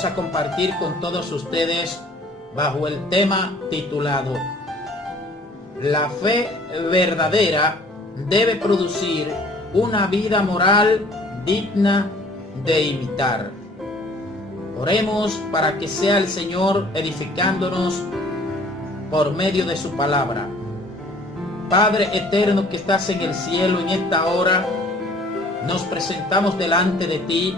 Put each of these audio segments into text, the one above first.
vamos a compartir con todos ustedes bajo el tema titulado La fe verdadera debe producir una vida moral digna de imitar. Oremos para que sea el Señor edificándonos por medio de su palabra. Padre eterno que estás en el cielo, en esta hora nos presentamos delante de ti.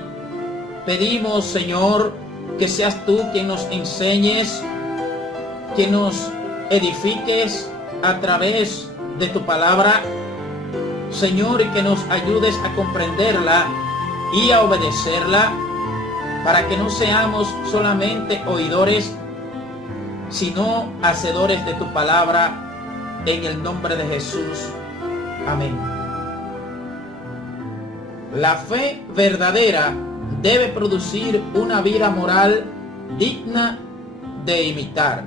Pedimos, Señor, que seas tú quien nos enseñes, que nos edifiques a través de tu palabra, Señor, y que nos ayudes a comprenderla y a obedecerla, para que no seamos solamente oidores, sino hacedores de tu palabra, en el nombre de Jesús. Amén. La fe verdadera debe producir una vida moral digna de imitar.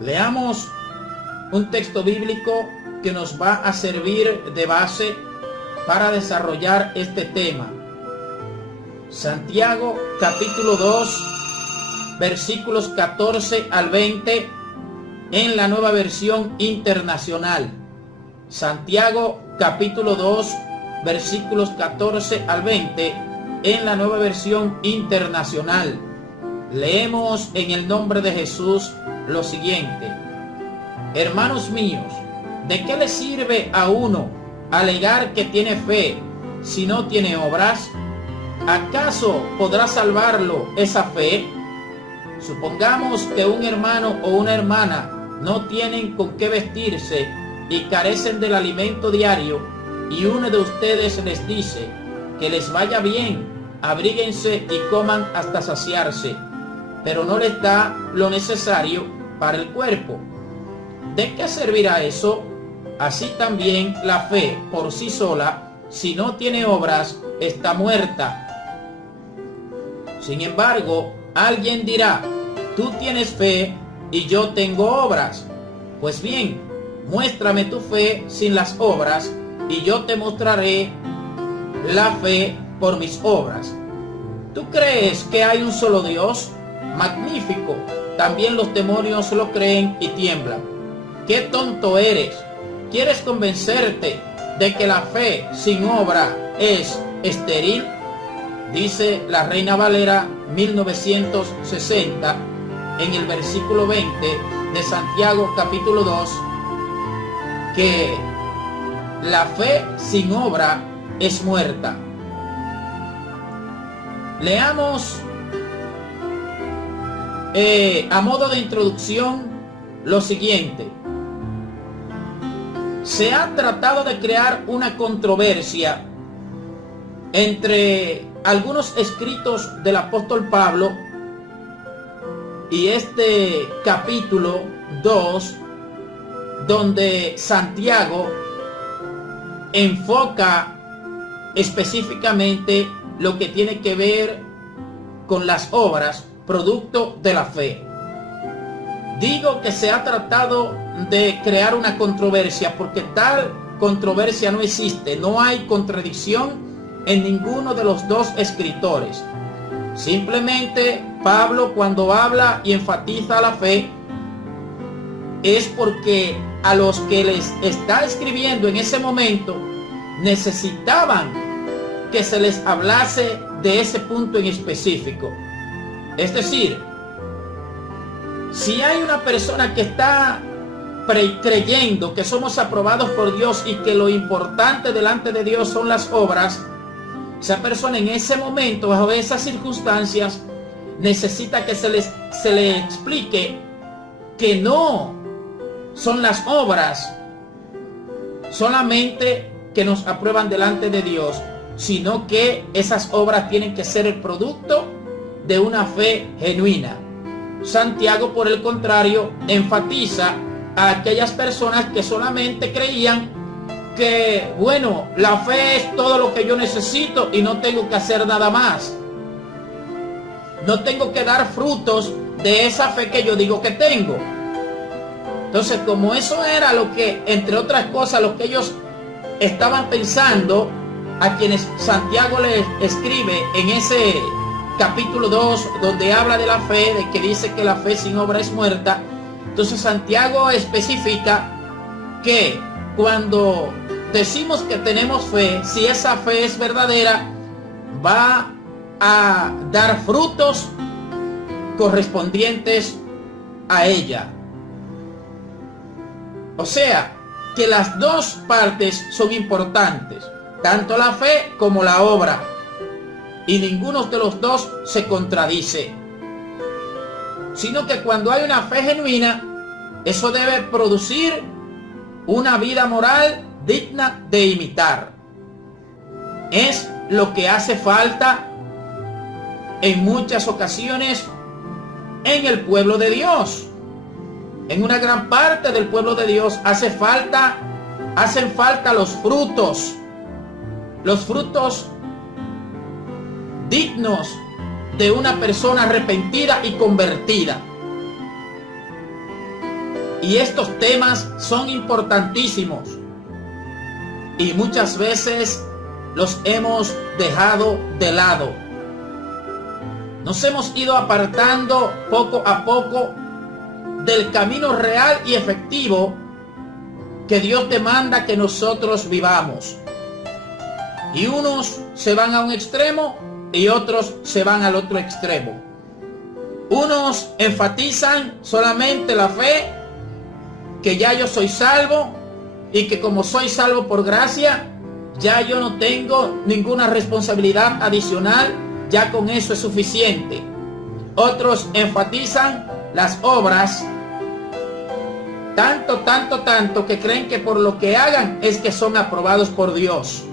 Leamos un texto bíblico que nos va a servir de base para desarrollar este tema. Santiago capítulo 2, versículos 14 al 20 en la Nueva Versión Internacional. Santiago capítulo 2, versículos 14 al 20 en la Nueva Versión Internacional. Leemos en el nombre de Jesús lo siguiente: Hermanos míos, ¿de qué le sirve a uno alegar que tiene fe si no tiene obras? ¿Acaso podrá salvarlo esa fe? Supongamos que un hermano o una hermana no tienen con qué vestirse y carecen del alimento diario, y uno de ustedes les dice que les vaya bien, abríguense y coman hasta saciarse, pero no les da lo necesario para el cuerpo. ¿De qué servirá eso? Así también la fe por sí sola, si no tiene obras, está muerta. Sin embargo, alguien dirá: tú tienes fe y yo tengo obras. Pues bien, muéstrame tu fe sin las obras, y yo te mostraré la fe por mis obras. ¿Tú crees que hay un solo Dios? Magnífico. También los demonios lo creen y tiemblan. ¡Qué tonto eres! ¿Quieres convencerte de que la fe sin obra es estéril? Dice la Reina Valera 1960 en el versículo 20 de Santiago capítulo 2, que la fe sin obra es muerta. Leamos a modo de introducción lo siguiente. Se ha tratado de crear una controversia entre algunos escritos del apóstol Pablo y este capítulo 2, donde Santiago enfoca específicamente lo que tiene que ver con las obras producto de la fe. Digo que se ha tratado de crear una controversia porque tal controversia no existe, no hay contradicción en ninguno de los dos escritores. Simplemente Pablo, cuando habla y enfatiza la fe, es porque a los que les está escribiendo en ese momento necesitaban que se les hablase de ese punto en específico. Es decir, si hay una persona que está creyendo que somos aprobados por Dios y que lo importante delante de Dios son las obras, esa persona en ese momento, bajo esas circunstancias, necesita que se le explique que no son las obras solamente que nos aprueban delante de Dios, sino que esas obras tienen que ser el producto de una fe genuina. Santiago, por el contrario, enfatiza a aquellas personas que solamente creían que, bueno, la fe es todo lo que yo necesito y no tengo que hacer nada más. No tengo que dar frutos de esa fe que yo digo que tengo. Entonces, como eso era lo que, entre otras cosas, lo que ellos estaban pensando, a quienes Santiago les escribe en capítulo 2, donde habla de la fe, de que dice que la fe sin obra es muerta. Entonces Santiago especifica que cuando decimos que tenemos fe, si esa fe es verdadera, va a dar frutos correspondientes a ella. O sea, que las dos partes son importantes, tanto la fe como la obra, y ninguno de los dos se contradice, sino que cuando hay una fe genuina, eso debe producir una vida moral digna de imitar. Es lo que hace falta en muchas ocasiones en el pueblo de Dios. En una gran parte del pueblo de Dios hacen falta los frutos dignos de una persona arrepentida y convertida. Y estos temas son importantísimos y muchas veces los hemos dejado de lado. Nos hemos ido apartando poco a poco del camino real y efectivo que Dios demanda que nosotros vivamos. Y unos se van a un extremo y otros se van al otro extremo. Unos enfatizan solamente la fe, que ya yo soy salvo y que como soy salvo por gracia, ya yo no tengo ninguna responsabilidad adicional, ya con eso es suficiente. Otros enfatizan las obras, tanto que creen que por lo que hagan es que son aprobados por Dios,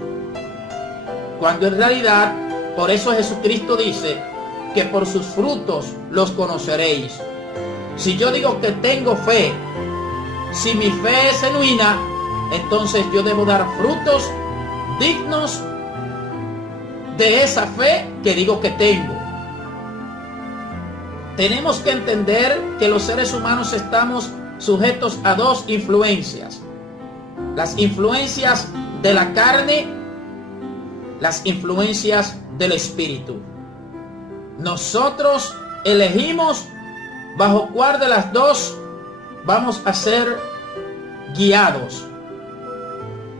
cuando en realidad, por eso Jesucristo dice que por sus frutos los conoceréis. Si yo digo que tengo fe, si mi fe es genuina, entonces yo debo dar frutos dignos de esa fe que digo que tengo. Tenemos que entender que los seres humanos estamos sujetos a dos influencias: las influencias de la carne, las influencias del espíritu. Nosotros elegimos bajo cuál de las dos vamos a ser guiados.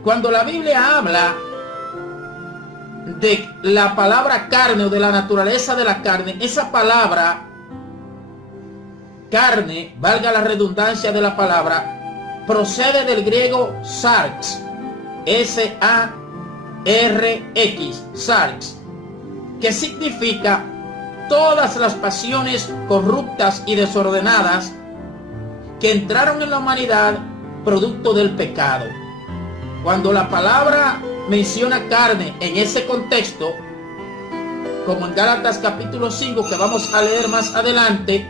Cuando la Biblia habla de la palabra carne o de la naturaleza de la carne, esa palabra carne, valga la redundancia de la palabra, procede del griego sarx, S-A-R-X, sarx, que significa todas las pasiones corruptas y desordenadas que entraron en la humanidad producto del pecado. Cuando la palabra menciona carne en ese contexto, como en Gálatas capítulo 5, que vamos a leer más adelante,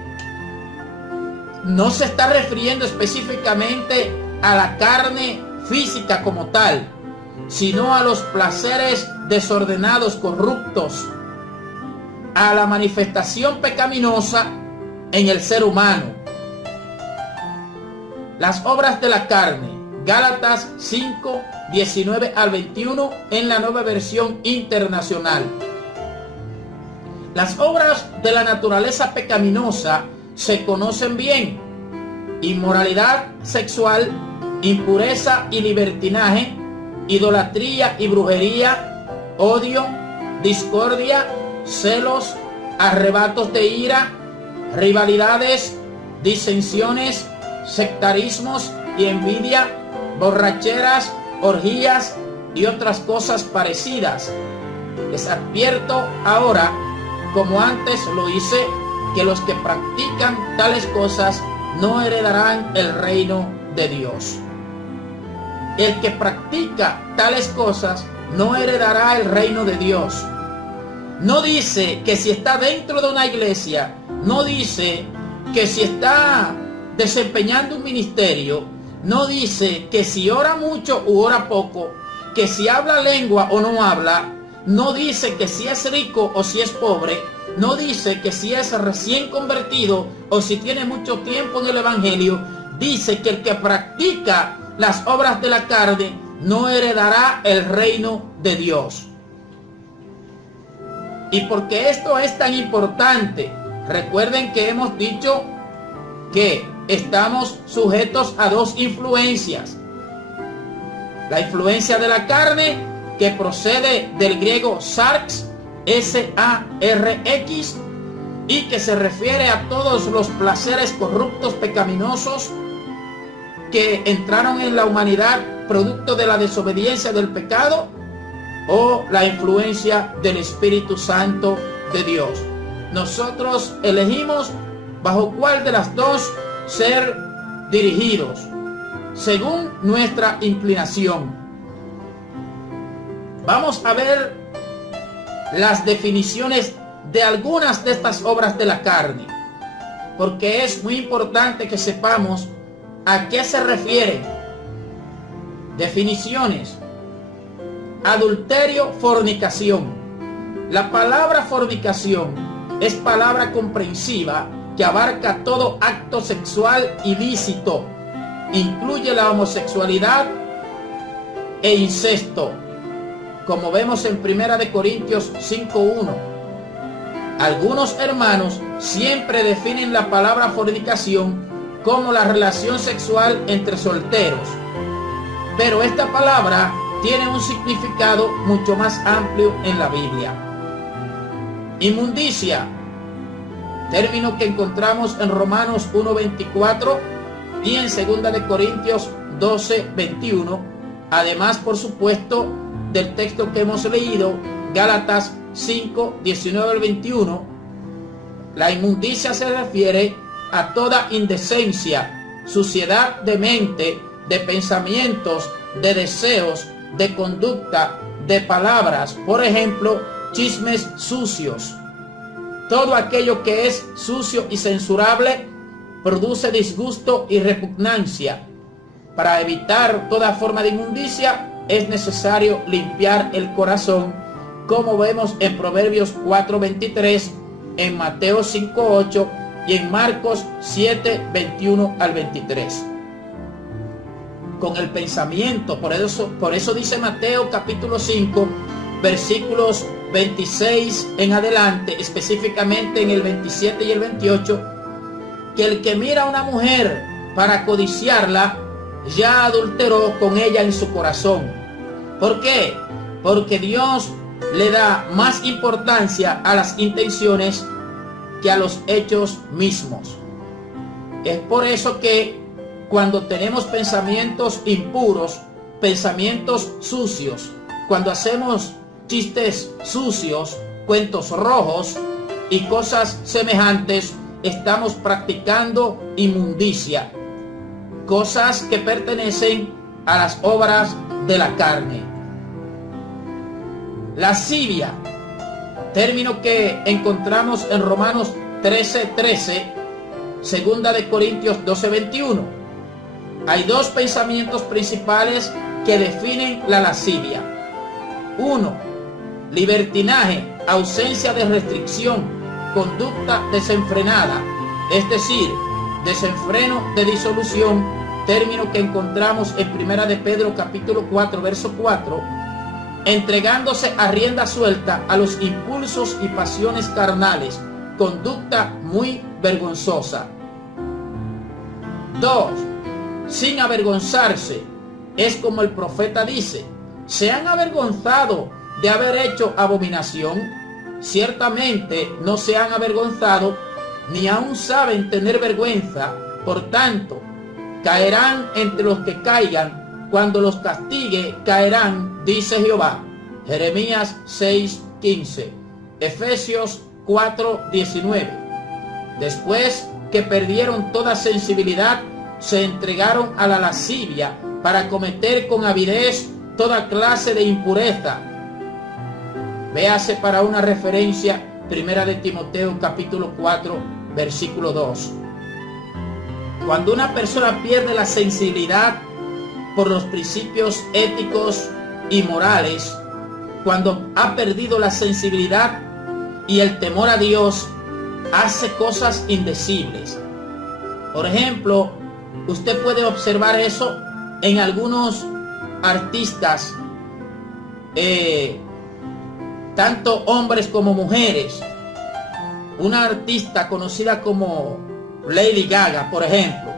no se está refiriendo específicamente a la carne física como tal, sino a los placeres desordenados, corruptos, a la manifestación pecaminosa en el ser humano. Las obras de la carne, Gálatas 5, 19 al 21 en la Nueva Versión Internacional. Las obras de la naturaleza pecaminosa se conocen bien: inmoralidad sexual, impureza y libertinaje, idolatría y brujería, odio, discordia, celos, arrebatos de ira, rivalidades, disensiones, sectarismos y envidia, borracheras, orgías y otras cosas parecidas. Les advierto ahora, como antes lo hice, que los que practican tales cosas no heredarán el reino de Dios. El que practica tales cosas no heredará el reino de Dios. No dice que si está dentro de una iglesia, no dice que si está desempeñando un ministerio, no dice que si ora mucho u ora poco, que si habla lengua o no habla, no dice que si es rico o si es pobre, no dice que si es recién convertido o si tiene mucho tiempo en el evangelio. Dice que el que practica las obras de la carne no heredará el reino de Dios. ¿Y por qué esto es tan importante? Recuerden que hemos dicho que estamos sujetos a dos influencias. La influencia de la carne, que procede del griego sarx, S-A-R-X, y que se refiere a todos los placeres corruptos, pecaminosos, que entraron en la humanidad producto de la desobediencia del pecado, o la influencia del Espíritu Santo de Dios. Nosotros elegimos bajo cuál de las dos ser dirigidos, según nuestra inclinación. Vamos a ver las definiciones de algunas de estas obras de la carne, porque es muy importante que sepamos a qué se refieren. Definiciones: adulterio, fornicación. La palabra fornicación es palabra comprensiva que abarca todo acto sexual ilícito, incluye la homosexualidad e incesto, como vemos en 1 Corintios 5:1. Algunos hermanos siempre definen la palabra fornicación como la relación sexual entre solteros, pero esta palabra tiene un significado mucho más amplio en la Biblia. Inmundicia, término que encontramos en Romanos 1:24 y en 2 Corintios 12:21, además, por supuesto, del texto que hemos leído, Gálatas 5:19-21. La inmundicia se refiere a toda indecencia, suciedad de mente, de pensamientos, de deseos, de conducta, de palabras, por ejemplo, chismes sucios. Todo aquello que es sucio y censurable produce disgusto y repugnancia. Para evitar toda forma de inmundicia es necesario limpiar el corazón, como vemos en Proverbios 4:23, en Mateo 5:8 y en Marcos 7:21-23. Con el pensamiento, por eso dice Mateo capítulo 5, versículos 26 en adelante, específicamente en el 27 y el 28, que el que mira a una mujer para codiciarla, ya adulteró con ella en su corazón. ¿Por qué? Porque Dios le da más importancia a las intenciones que a los hechos mismos. Es por eso que cuando tenemos pensamientos impuros, pensamientos sucios, cuando hacemos chistes sucios, cuentos rojos y cosas semejantes, estamos practicando inmundicia, cosas que pertenecen a las obras de la carne. Lascivia, término que encontramos en Romanos 13:13, 2 Corintios 12:21. Hay dos pensamientos principales que definen la lascivia. 1. Libertinaje, ausencia de restricción, conducta desenfrenada, es decir, desenfreno de disolución, término que encontramos en 1 de Pedro capítulo 4, verso 4, entregándose a rienda suelta a los impulsos y pasiones carnales, conducta muy vergonzosa. 2. Sin avergonzarse, es como el profeta dice: ¿se han avergonzado de haber hecho abominación? Ciertamente no se han avergonzado, ni aún saben tener vergüenza. Por tanto, caerán entre los que caigan, cuando los castigue caerán, dice Jehová. Jeremías 6:15. Efesios 4:19. Después que perdieron toda sensibilidad, se entregaron a la lascivia para cometer con avidez toda clase de impureza. Véase para una referencia 1 de Timoteo capítulo 4, versículo 2. Cuando una persona pierde la sensibilidad por los principios éticos y morales, cuando ha perdido la sensibilidad y el temor a Dios, hace cosas indecibles. Por ejemplo, usted puede observar eso en algunos artistas tanto hombres como mujeres. Una artista conocida como Lady Gaga, por ejemplo,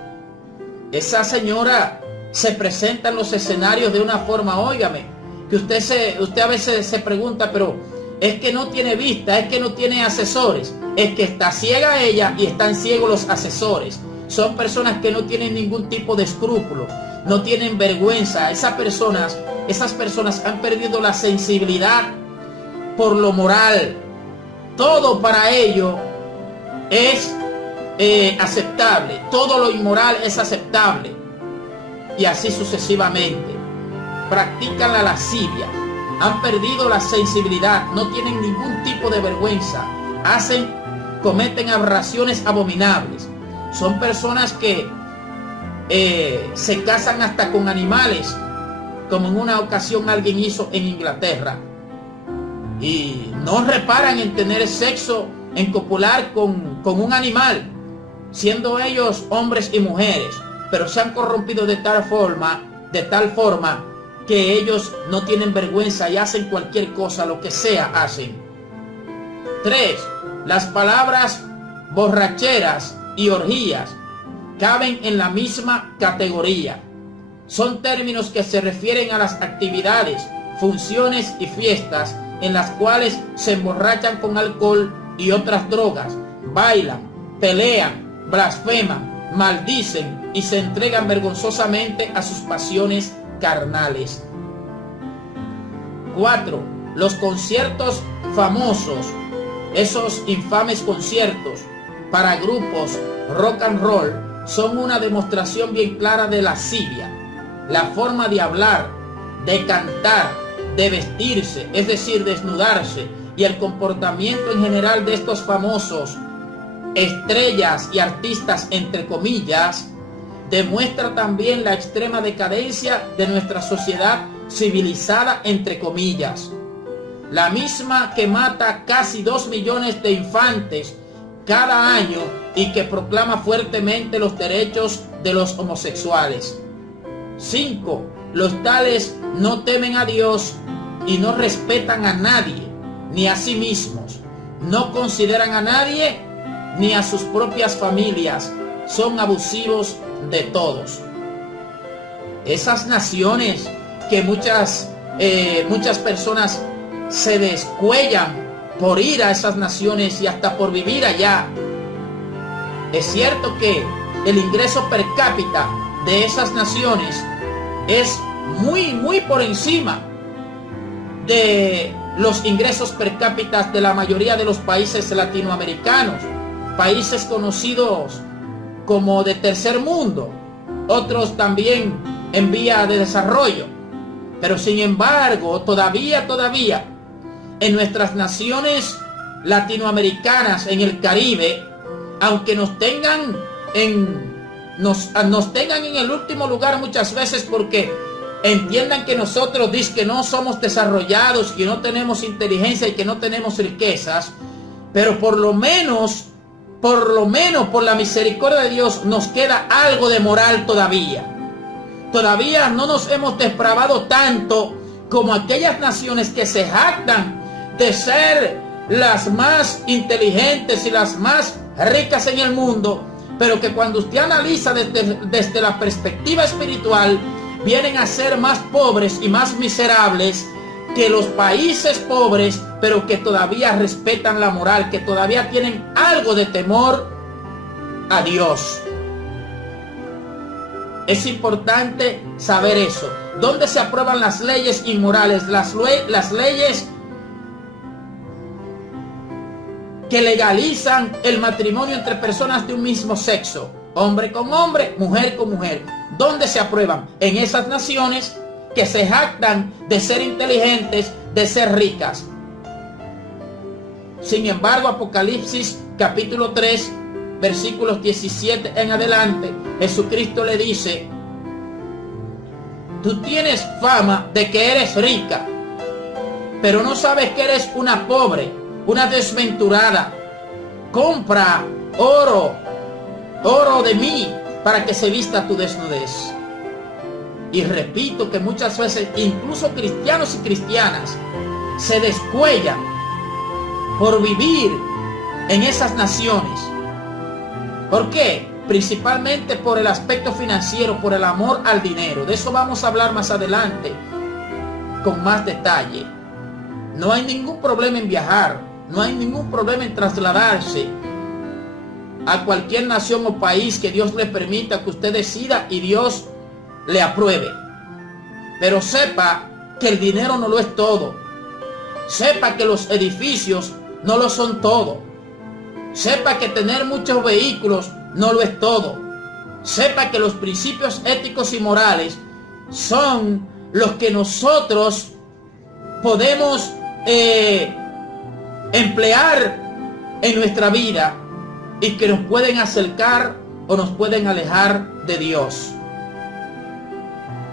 esa señora se presenta en los escenarios de una forma, óigame, que usted a veces se pregunta, pero es que no tiene vista, es que no tiene asesores, es que está ciega ella y están ciegos los asesores. Son personas que no tienen ningún tipo de escrúpulo, no tienen vergüenza. Esas personas han perdido la sensibilidad por lo moral. Todo para ello es aceptable, todo lo inmoral es aceptable, y así sucesivamente. Practican la lascivia, han perdido la sensibilidad, no tienen ningún tipo de vergüenza, cometen aberraciones abominables. Son personas que se casan hasta con animales, como en una ocasión alguien hizo en Inglaterra, y no reparan en tener sexo, en copular con un animal, siendo ellos hombres y mujeres, pero se han corrompido de tal forma que ellos no tienen vergüenza y hacen cualquier cosa, lo que sea hacen. 3. Las palabras borracheras y orgías caben en la misma categoría. Son términos que se refieren a las actividades, funciones y fiestas en las cuales se emborrachan con alcohol y otras drogas, bailan, pelean, blasfeman, maldicen y se entregan vergonzosamente a sus pasiones carnales. 4. Los conciertos famosos, esos infames conciertos para grupos rock and roll, son una demostración bien clara de lascivia. La forma de hablar, de cantar, de vestirse, es decir, desnudarse, y el comportamiento en general de estos famosos estrellas y artistas, entre comillas, demuestra también la extrema decadencia de nuestra sociedad civilizada, entre comillas, la misma que mata casi 2 millones de infantes cada año y que proclama fuertemente los derechos de los homosexuales. 5. Los tales no temen a Dios y no respetan a nadie, ni a sí mismos. No consideran a nadie ni a sus propias familias. Son abusivos de todos. Esas naciones que muchas personas se descuellan por ir a esas naciones y hasta por vivir allá. Es cierto que el ingreso per cápita de esas naciones es muy por encima de los ingresos per cápita de la mayoría de los países latinoamericanos, países conocidos como de tercer mundo, otros también en vía de desarrollo. Pero sin embargo, todavía en nuestras naciones latinoamericanas, en el Caribe, aunque nos tengan en el último lugar muchas veces porque entiendan que nosotros que no somos desarrollados, que no tenemos inteligencia y que no tenemos riquezas, pero por lo menos por la misericordia de Dios nos queda algo de moral todavía. Todavía no nos hemos depravado tanto como aquellas naciones que se jactan de ser las más inteligentes y las más ricas en el mundo, pero que cuando usted analiza desde la perspectiva espiritual, vienen a ser más pobres y más miserables que los países pobres, pero que todavía respetan la moral, que todavía tienen algo de temor a Dios. Es importante saber eso. ¿Dónde se aprueban las leyes inmorales? Las leyes que legalizan el matrimonio entre personas de un mismo sexo, hombre con hombre, mujer con mujer. ¿Dónde se aprueban? En esas naciones que se jactan de ser inteligentes, de ser ricas. Sin embargo, Apocalipsis capítulo 3, versículos 17 en adelante, Jesucristo le dice: tú tienes fama de que eres rica, pero no sabes que eres una pobre, una desventurada. Compra oro de mí para que se vista tu desnudez. Y repito que muchas veces incluso cristianos y cristianas se descuellan por vivir en esas naciones. ¿Por qué? Principalmente por el aspecto financiero, por el amor al dinero. De eso vamos a hablar más adelante con más detalle. No hay ningún problema en viajar, no hay ningún problema en trasladarse a cualquier nación o país que Dios le permita, que usted decida y Dios le apruebe. Pero sepa que el dinero no lo es todo. Sepa que los edificios no lo son todo. Sepa que tener muchos vehículos no lo es todo. Sepa que los principios éticos y morales son los que nosotros podemos emplear en nuestra vida y que nos pueden acercar o nos pueden alejar de Dios.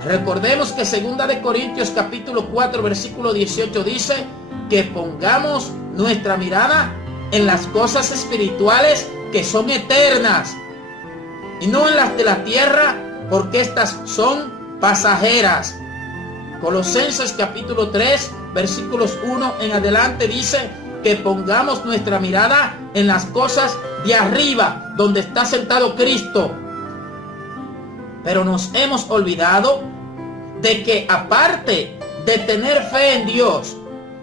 Recordemos que 2 de Corintios capítulo 4 versículo 18 dice que pongamos nuestra mirada en las cosas espirituales que son eternas y no en las de la tierra, porque estas son pasajeras. Colosenses capítulo 3 versículos 1 en adelante dice que pongamos nuestra mirada en las cosas de arriba, donde está sentado Cristo. Pero nos hemos olvidado de que aparte de tener fe en Dios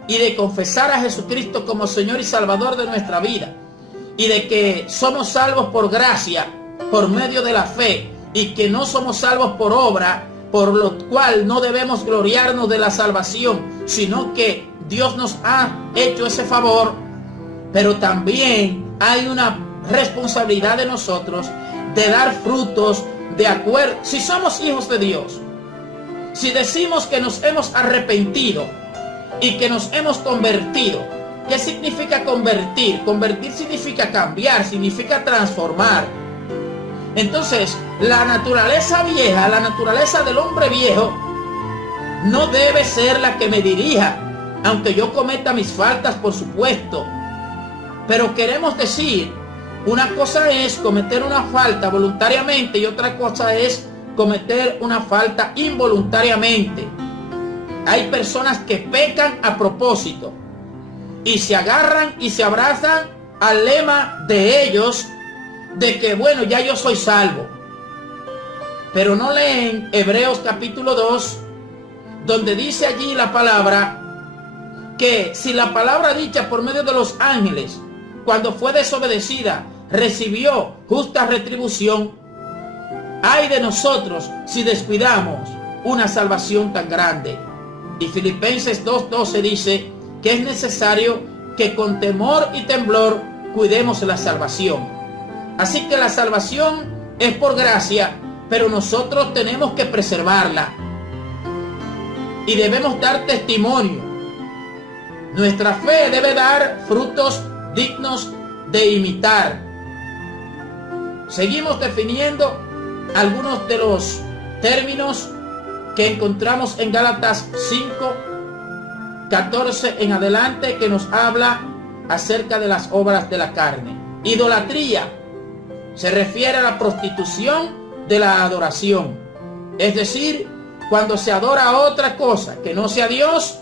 y de confesar a Jesucristo como Señor y Salvador de nuestra vida, y de que somos salvos por gracia, por medio de la fe, y que no somos salvos por obra, por lo cual no debemos gloriarnos de la salvación, sino que Dios nos ha hecho ese favor. Pero también hay una responsabilidad de nosotros de dar frutos de acuerdo. Si somos hijos de Dios, si decimos que nos hemos arrepentido y que nos hemos convertido, ¿qué significa convertir? Convertir significa cambiar, significa transformar. Entonces, la naturaleza vieja, la naturaleza del hombre viejo, no debe ser la que me dirija, aunque yo cometa mis faltas, por supuesto. Pero queremos decir, una cosa es cometer una falta voluntariamente y otra cosa es cometer una falta involuntariamente. Hay personas que pecan a propósito y se agarran y se abrazan al lema de ellos de que, bueno, ya yo soy salvo. Pero no leen Hebreos capítulo 2, donde dice allí la palabra que si la palabra dicha por medio de los ángeles, cuando fue desobedecida, recibió justa retribución, ay de nosotros si descuidamos una salvación tan grande. Y Filipenses 2:12 dice que es necesario que con temor y temblor cuidemos la salvación. Así que la salvación es por gracia, pero nosotros tenemos que preservarla y debemos dar testimonio. Nuestra fe debe dar frutos dignos de imitar. Seguimos definiendo algunos de los términos que encontramos en Gálatas 5:14 en adelante, que nos habla acerca de las obras de la carne. Idolatría se refiere a la prostitución de la adoración, es decir, cuando se adora a otra cosa que no sea Dios,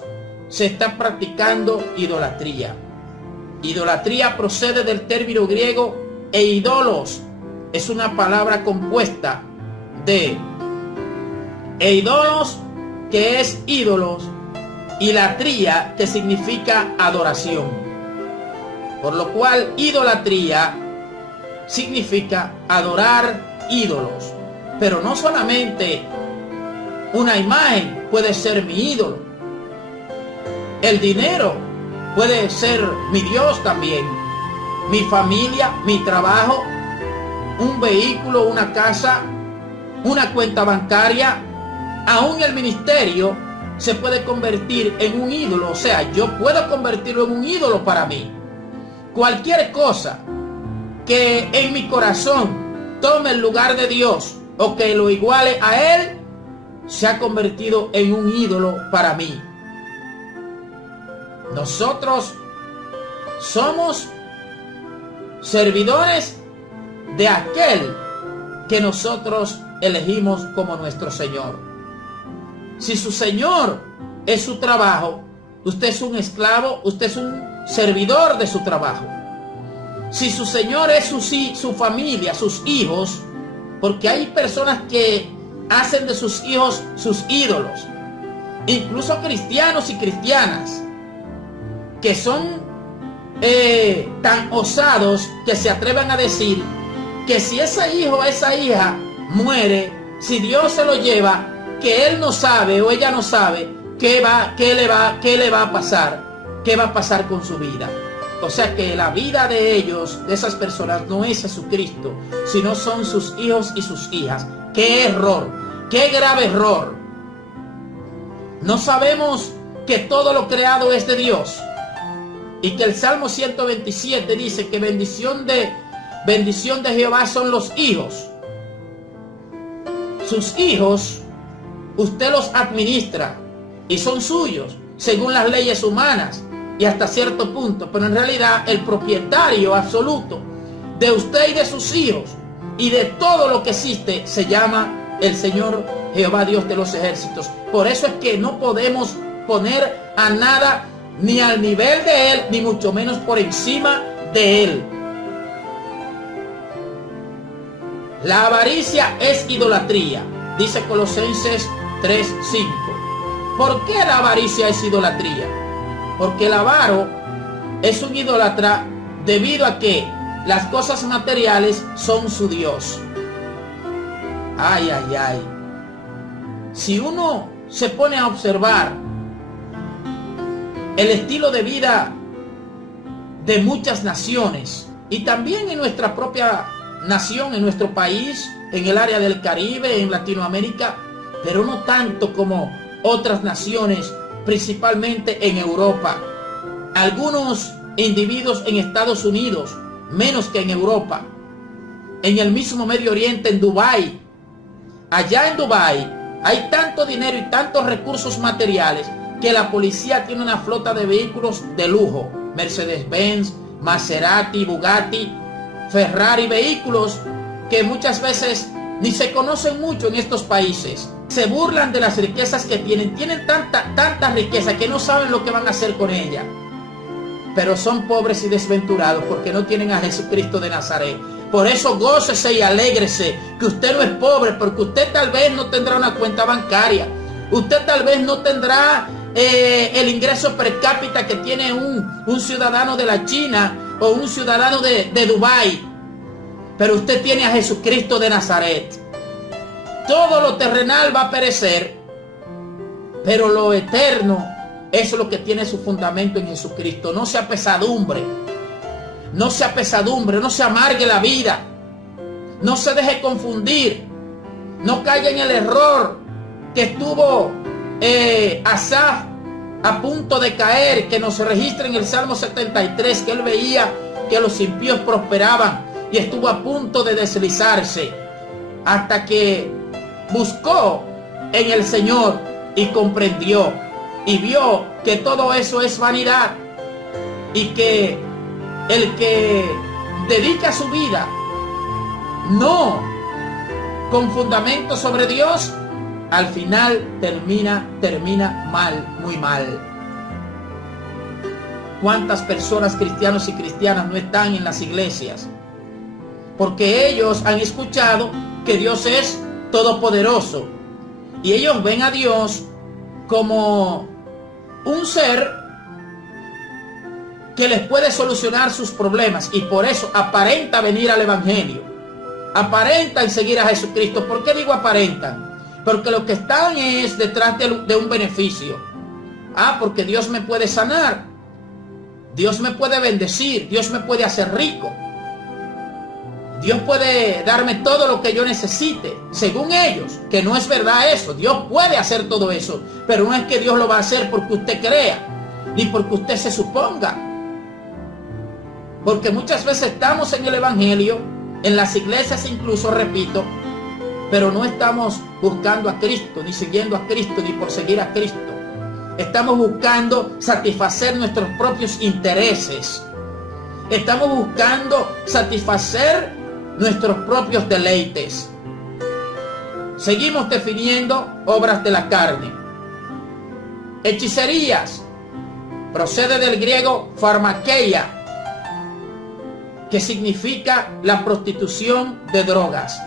se está practicando idolatría. Idolatría procede del término griego eidolos, es una palabra compuesta de eidolos, que es ídolos, y latría, que significa adoración. Por lo cual idolatría significa adorar ídolos. Pero no solamente una imagen puede ser mi ídolo. El dinero puede ser mi Dios también. Mi familia, mi trabajo, un vehículo, una casa, una cuenta bancaria, aún el ministerio se puede convertir en un ídolo. O sea, yo puedo convertirlo en un ídolo para mí. Cualquier cosa que en mi corazón tome el lugar de Dios o que lo iguale a Él, se ha convertido en un ídolo para mí. Nosotros somos servidores de aquel que nosotros elegimos como nuestro Señor. Si su Señor es su trabajo, usted es un esclavo, usted es un servidor de su trabajo. Si su señor es su familia, sus hijos, porque hay personas que hacen de sus hijos sus ídolos, incluso cristianos y cristianas, que son tan osados que se atreven a decir que si ese hijo o esa hija muere, si Dios se lo lleva, que él no sabe o ella no sabe qué le va a pasar, qué va a pasar con su vida. O sea que la vida de ellos, de esas personas, no es Jesucristo, sino son sus hijos y sus hijas. ¡Qué error! ¡Qué grave error! No sabemos que todo lo creado es de Dios y que el Salmo 127 dice que bendición de Jehová son los hijos. Sus hijos, usted los administra y son suyos según las leyes humanas y hasta cierto punto, pero en realidad el propietario absoluto de usted y de sus hijos y de todo lo que existe se llama el Señor Jehová, Dios de los ejércitos. Por eso es que no podemos poner a nada ni al nivel de Él, ni mucho menos por encima de Él. La avaricia es idolatría, dice Colosenses 3:5. ¿Por qué la avaricia es idolatría? Porque el avaro es un idólatra debido a que las cosas materiales son su Dios. Ay, ay, ay. Si uno se pone a observar el estilo de vida de muchas naciones y también en nuestra propia nación, en nuestro país, en el área del Caribe, en Latinoamérica, pero no tanto como otras naciones, principalmente en Europa. Algunos individuos en Estados Unidos, menos que en Europa. En el mismo Medio Oriente, en Dubái. Allá en Dubái hay tanto dinero y tantos recursos materiales que la policía tiene una flota de vehículos de lujo. Mercedes-Benz, Maserati, Bugatti, Ferrari, vehículos que muchas veces ni se conocen mucho en estos países. Se burlan de las riquezas que tienen. Tienen tanta riqueza que no saben lo que van a hacer con ella. Pero son pobres y desventurados porque no tienen a Jesucristo de Nazaret. Por eso gócese y alégrese que usted no es pobre, porque usted tal vez no tendrá una cuenta bancaria. Usted tal vez no tendrá el ingreso per cápita que tiene un ciudadano de la China o un ciudadano de Dubái. Pero usted tiene a Jesucristo de Nazaret. Todo lo terrenal va a perecer, pero lo eterno es lo que tiene su fundamento en Jesucristo. No sea pesadumbre, no sea pesadumbre, no se amargue la vida, no se deje confundir, no caiga en el error que estuvo Asaf a punto de caer, que nos registra en el Salmo 73, que él veía que los impíos prosperaban y estuvo a punto de deslizarse, hasta que buscó en el Señor y comprendió y vio que todo eso es vanidad y que el que dedica su vida no con fundamento sobre Dios, al final termina mal, muy mal. ¿Cuántas personas, cristianos y cristianas, no están en las iglesias? Porque ellos han escuchado que Dios es todopoderoso y ellos ven a Dios como un ser que les puede solucionar sus problemas, y por eso aparenta venir al evangelio, aparentan seguir a Jesucristo. ¿Por qué digo aparentan? Porque lo que están es detrás de un beneficio. Porque Dios me puede sanar, Dios me puede bendecir, Dios me puede hacer rico, Dios puede darme todo lo que yo necesite, según ellos, que no es verdad eso. Dios puede hacer todo eso, pero no es que Dios lo va a hacer porque usted crea, ni porque usted se suponga. Porque muchas veces estamos en el evangelio, en las iglesias incluso, repito, pero no estamos buscando a Cristo, ni siguiendo a Cristo, ni por seguir a Cristo. Estamos buscando satisfacer nuestros propios intereses. Estamos buscando satisfacer nuestros propios deleites. Seguimos definiendo obras de la carne. Hechicerías Procede del griego pharmakeia, que significa la prostitución de drogas.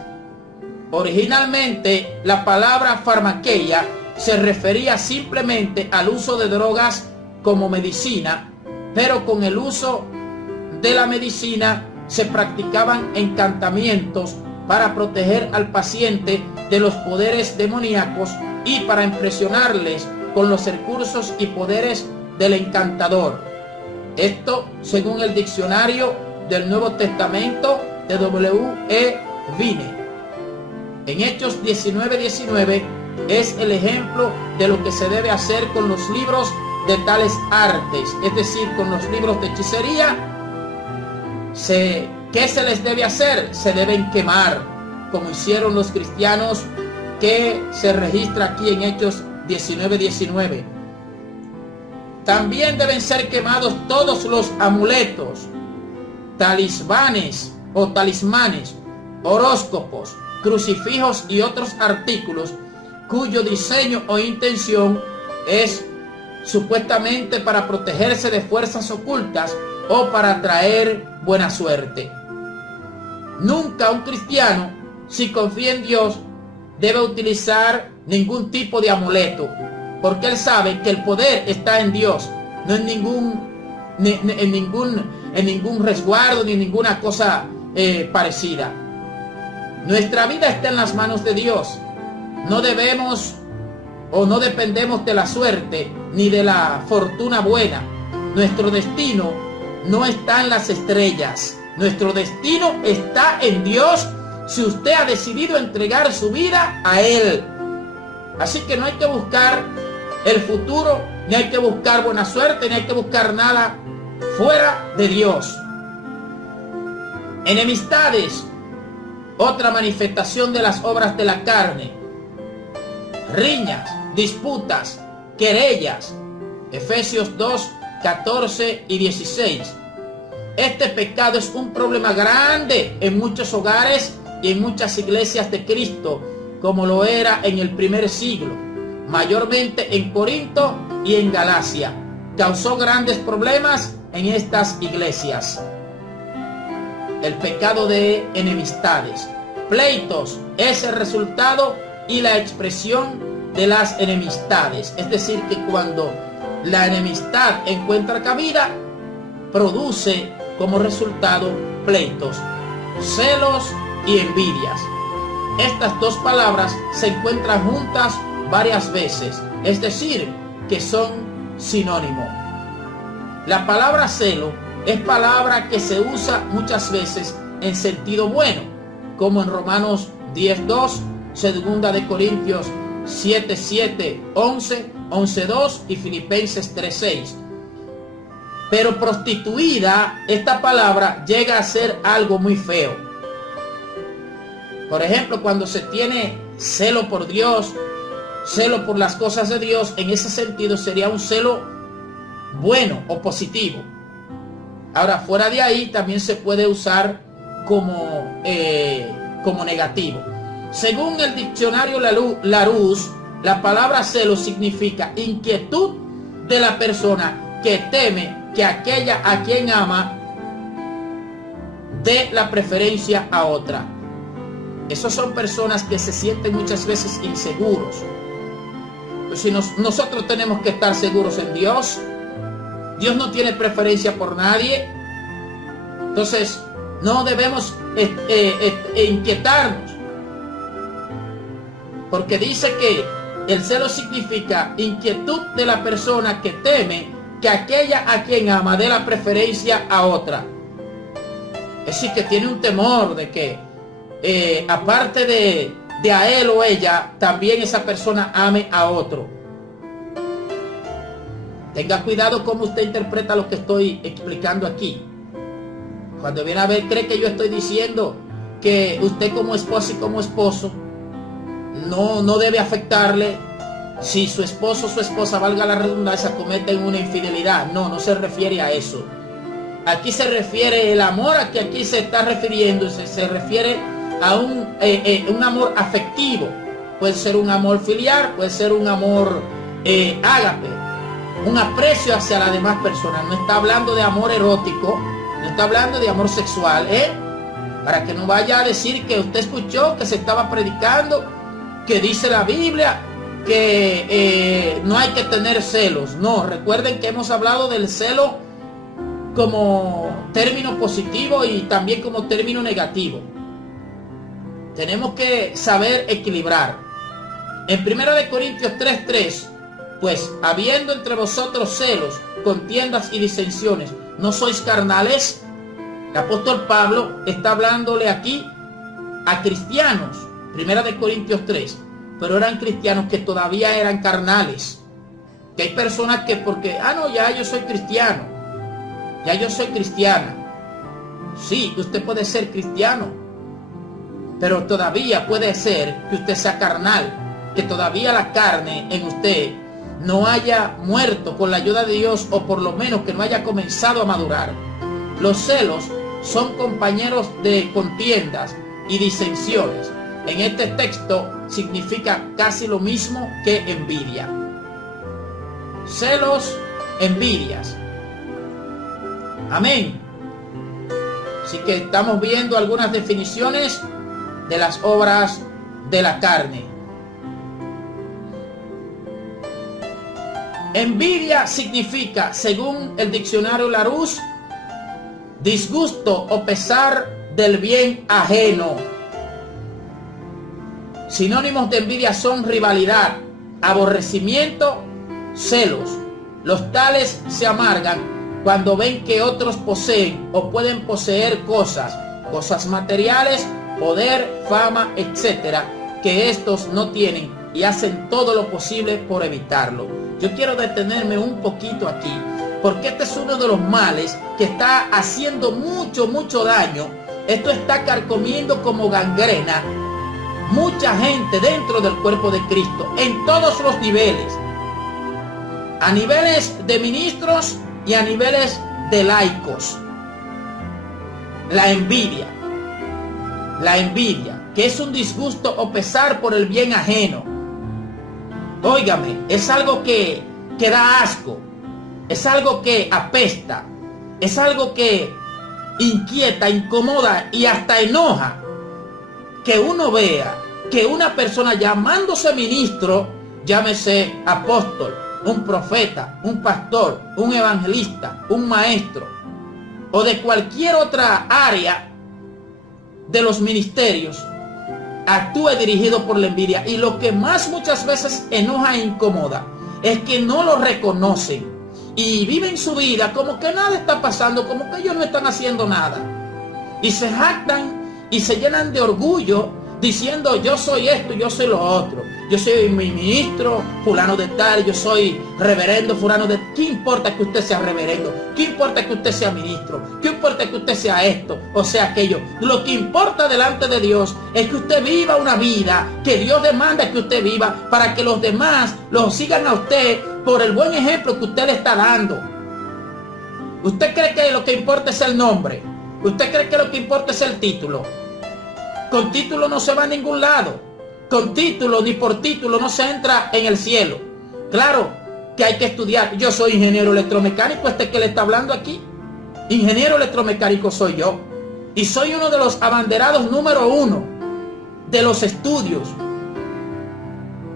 Originalmente, la palabra pharmakeia se refería simplemente al uso de drogas como medicina, pero con el uso de la medicina se practicaban encantamientos para proteger al paciente de los poderes demoníacos y para impresionarles con los recursos y poderes del encantador. Esto según el diccionario del Nuevo Testamento de W.E. Vine. En Hechos 19:19 es el ejemplo de lo que se debe hacer con los libros de tales artes, es decir, con los libros de hechicería. ¿Qué se les debe hacer? Se deben quemar, como hicieron los cristianos, que se registra aquí en Hechos 19:19. También deben ser quemados todos los amuletos, talismanes, horóscopos, crucifijos y otros artículos cuyo diseño o intención es supuestamente para protegerse de fuerzas ocultas o para traer buena suerte. Nunca un cristiano, si confía en Dios, debe utilizar ningún tipo de amuleto, porque él sabe que el poder está en Dios, no en ningún resguardo ni ninguna cosa parecida. Nuestra vida está en las manos de Dios. No debemos o no dependemos de la suerte ni de la fortuna buena. Nuestro destino no está en las estrellas. Nuestro destino está en Dios si usted ha decidido entregar su vida a Él. Así que no hay que buscar el futuro, ni hay que buscar buena suerte, ni hay que buscar nada fuera de Dios. Enemistades, otra manifestación de las obras de la carne. Riñas, disputas, querellas. Efesios 2, 14 y 16. Este pecado es un problema grande en muchos hogares y en muchas iglesias de Cristo, como lo era en el primer siglo, mayormente en Corinto y en Galacia. Causó grandes problemas en estas iglesias. El pecado de enemistades. Pleitos es el resultado y la expresión de las enemistades. Es decir, que cuando la enemistad encuentra cabida, produce como resultado pleitos, celos y envidias. Estas dos palabras se encuentran juntas varias veces, es decir, que son sinónimo. La palabra celo es palabra que se usa muchas veces en sentido bueno, como en Romanos 10:2, segunda de Corintios 7:7, 11:2 y Filipenses 3:6. Pero prostituida, esta palabra llega a ser algo muy feo. Por ejemplo, cuando se tiene celo por Dios, celo por las cosas de Dios, en ese sentido sería un celo bueno o positivo. Ahora, fuera de ahí también se puede usar como negativo. Según el diccionario Larousse, la palabra celo significa inquietud de la persona que teme que aquella a quien ama dé la preferencia a otra. Esos son personas que se sienten muchas veces inseguros. Pues si nosotros tenemos que estar seguros en Dios. Dios no tiene preferencia por nadie. Entonces no debemos inquietarnos, porque dice que el celo significa inquietud de la persona que teme que aquella a quien ama dé la preferencia a otra. Es decir, que tiene un temor de que aparte de a él o ella, también esa persona ame a otro. Tenga cuidado cómo usted interpreta lo que estoy explicando aquí. Cuando viene a ver, cree que yo estoy diciendo que usted como esposa y como esposo no debe afectarle si su esposo o su esposa, valga la redundancia, cometen una infidelidad. No se refiere a eso. Aquí se refiere el amor a que aquí se está refiriendo, se refiere a un amor afectivo. Puede ser un amor filial, puede ser un amor ágape. un aprecio hacia las demás personas. No está hablando de amor erótico, no está hablando de amor sexual, para que no vaya a decir que usted escuchó que se estaba predicando, que dice la Biblia que no hay que tener celos. No, recuerden que hemos hablado del celo como término positivo y también como término negativo. Tenemos que saber equilibrar. En 1 Corintios 3:3, pues habiendo entre vosotros celos, contiendas y disensiones, ¿no sois carnales? El apóstol Pablo está hablándole aquí a cristianos, 1 Corintios 3, pero eran cristianos que todavía eran carnales. Que hay personas que porque, no, ya yo soy cristiano, ya yo soy cristiana. Sí, usted puede ser cristiano, pero todavía puede ser que usted sea carnal, que todavía la carne en usted no haya muerto con la ayuda de Dios, o por lo menos que no haya comenzado a madurar. Los celos son compañeros de contiendas y disensiones. En este texto significa casi lo mismo que envidia. Celos, envidias. Amén. Así que estamos viendo algunas definiciones de las obras de la carne. Envidia significa, según el diccionario Larousse, disgusto o pesar del bien ajeno. Sinónimos de envidia son rivalidad, aborrecimiento, celos. Los tales se amargan cuando ven que otros poseen o pueden poseer cosas materiales, poder, fama, etcétera, que estos no tienen, y hacen todo lo posible por evitarlo. Yo quiero detenerme un poquito aquí, porque este es uno de los males que está haciendo mucho daño. Esto está carcomiendo como gangrena mucha gente dentro del cuerpo de Cristo, en todos los niveles, a niveles de ministros y a niveles de laicos. La envidia, que es un disgusto o pesar por el bien ajeno. Óigame, es algo que da asco, es algo que apesta, es algo que inquieta, incomoda y hasta enoja que uno vea que una persona llamándose ministro, llámese apóstol, un profeta, un pastor, un evangelista, un maestro, o de cualquier otra área de los ministerios, actúe dirigido por la envidia. Y lo que más muchas veces enoja e incomoda es que no lo reconocen y viven su vida como que nada está pasando, como que ellos no están haciendo nada, y se jactan y se llenan de orgullo diciendo: yo soy esto, yo soy lo otro, yo soy mi ministro fulano de tal, yo soy reverendo fulano de... ¿Qué importa que usted sea reverendo? ¿Qué importa que usted sea ministro? ¿Qué importa que usted sea esto o sea aquello? Lo que importa delante de Dios es que usted viva una vida que Dios demanda que usted viva, para que los demás lo sigan a usted por el buen ejemplo que usted le está dando. ¿Usted cree que lo que importa es el nombre? ¿Usted cree que lo que importa es el título? Con título no se va a ningún lado. Con título ni por título no se entra en el cielo. Claro que hay que estudiar. Yo soy ingeniero electromecánico, que le está hablando aquí. Ingeniero electromecánico soy yo. Y soy uno de los abanderados número 1 de los estudios.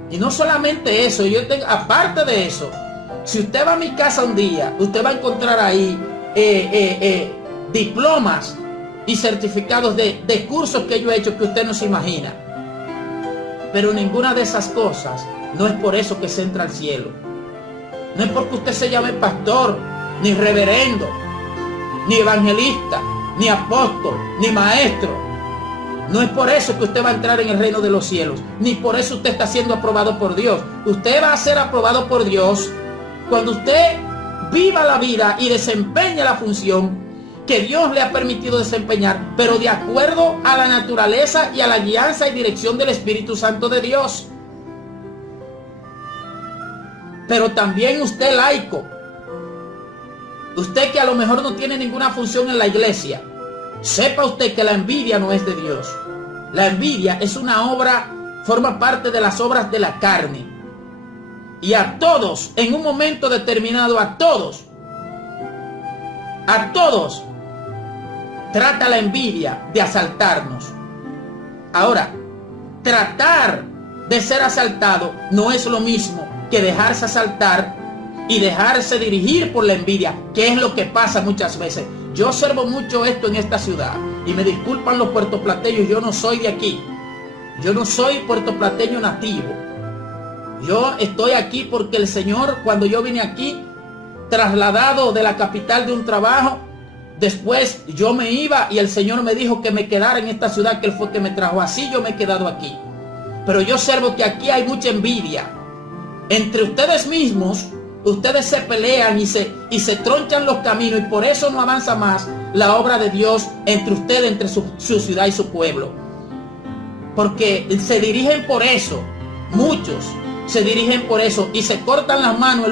Y no solamente eso, aparte de eso, si usted va a mi casa un día, usted va a encontrar ahí diplomas y certificados de cursos que yo he hecho que usted no se imagina. Pero ninguna de esas cosas no es por eso que se entra al cielo. No es porque usted se llame pastor, ni reverendo, ni evangelista, ni apóstol, ni maestro. No es por eso que usted va a entrar en el reino de los cielos, ni por eso usted está siendo aprobado por Dios. Usted va a ser aprobado por Dios cuando usted viva la vida y desempeñe la función que Dios le ha permitido desempeñar, pero de acuerdo a la naturaleza y a la guianza y dirección del Espíritu Santo de Dios. Pero también usted laico, usted que a lo mejor no tiene ninguna función en la iglesia, sepa usted que la envidia no es de Dios. La envidia es una obra, forma parte de las obras de la carne. Y a todos, en un momento determinado, a todos, trata la envidia de asaltarnos. Ahora, tratar de ser asaltado no es lo mismo que dejarse asaltar y dejarse dirigir por la envidia, que es lo que pasa muchas veces. Yo observo mucho esto en esta ciudad, y me disculpan los puertoplateños, yo no soy de aquí. Yo no soy puertoplateño nativo. Yo estoy aquí porque el Señor, cuando yo vine aquí, trasladado de la capital de un trabajo, después yo me iba y el Señor me dijo que me quedara en esta ciudad, que Él fue que me trajo. Así yo me he quedado aquí. Pero yo observo que aquí hay mucha envidia. Entre ustedes mismos, ustedes se pelean y se tronchan los caminos, y por eso no avanza más la obra de Dios entre ustedes, entre su ciudad y su pueblo. Porque se dirigen por eso, muchos se dirigen por eso, y se cortan las manos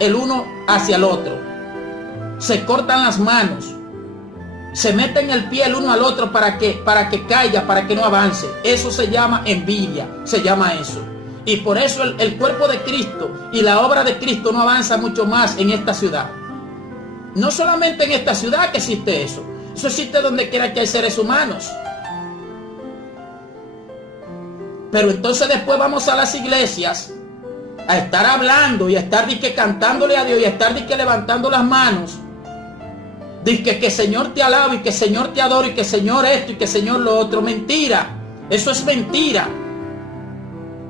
el uno hacia el otro. Se cortan las manos, se meten el pie el uno al otro para que caiga, para que no avance. Eso se llama envidia, se llama eso. Y por eso el cuerpo de Cristo y la obra de Cristo no avanza mucho más en esta ciudad. No solamente en esta ciudad que existe eso. Eso existe donde quiera que hay seres humanos. Pero entonces después vamos a las iglesias a estar hablando y a estar cantándole a Dios y a estar levantando las manos. Que Señor te alabo y que Señor te adoro y que Señor esto y que Señor lo otro. Mentira. Eso es mentira.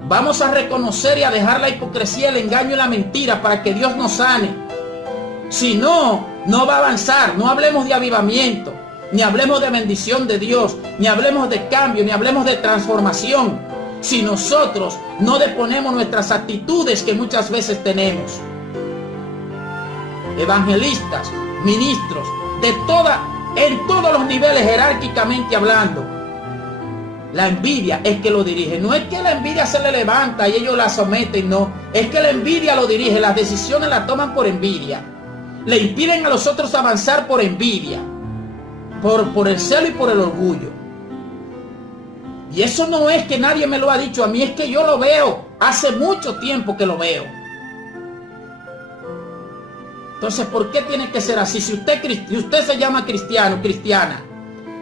Vamos a reconocer y a dejar la hipocresía, el engaño y la mentira para que Dios nos sane. Si no, no va a avanzar. No hablemos de avivamiento, ni hablemos de bendición de Dios, ni hablemos de cambio, ni hablemos de transformación, si nosotros no deponemos nuestras actitudes que muchas veces tenemos. Evangelistas, ministros, en todos los niveles, jerárquicamente hablando, la envidia es que lo dirige. No es que la envidia se le levanta y ellos la someten, no. Es que la envidia lo dirige. Las decisiones las toman por envidia. Le impiden a los otros avanzar por envidia, por el celo y por el orgullo. Y eso no es que nadie me lo ha dicho a mí, es que yo lo veo. Hace mucho tiempo que lo veo. Entonces, ¿por qué tiene que ser así? Si usted se llama cristiano, cristiana,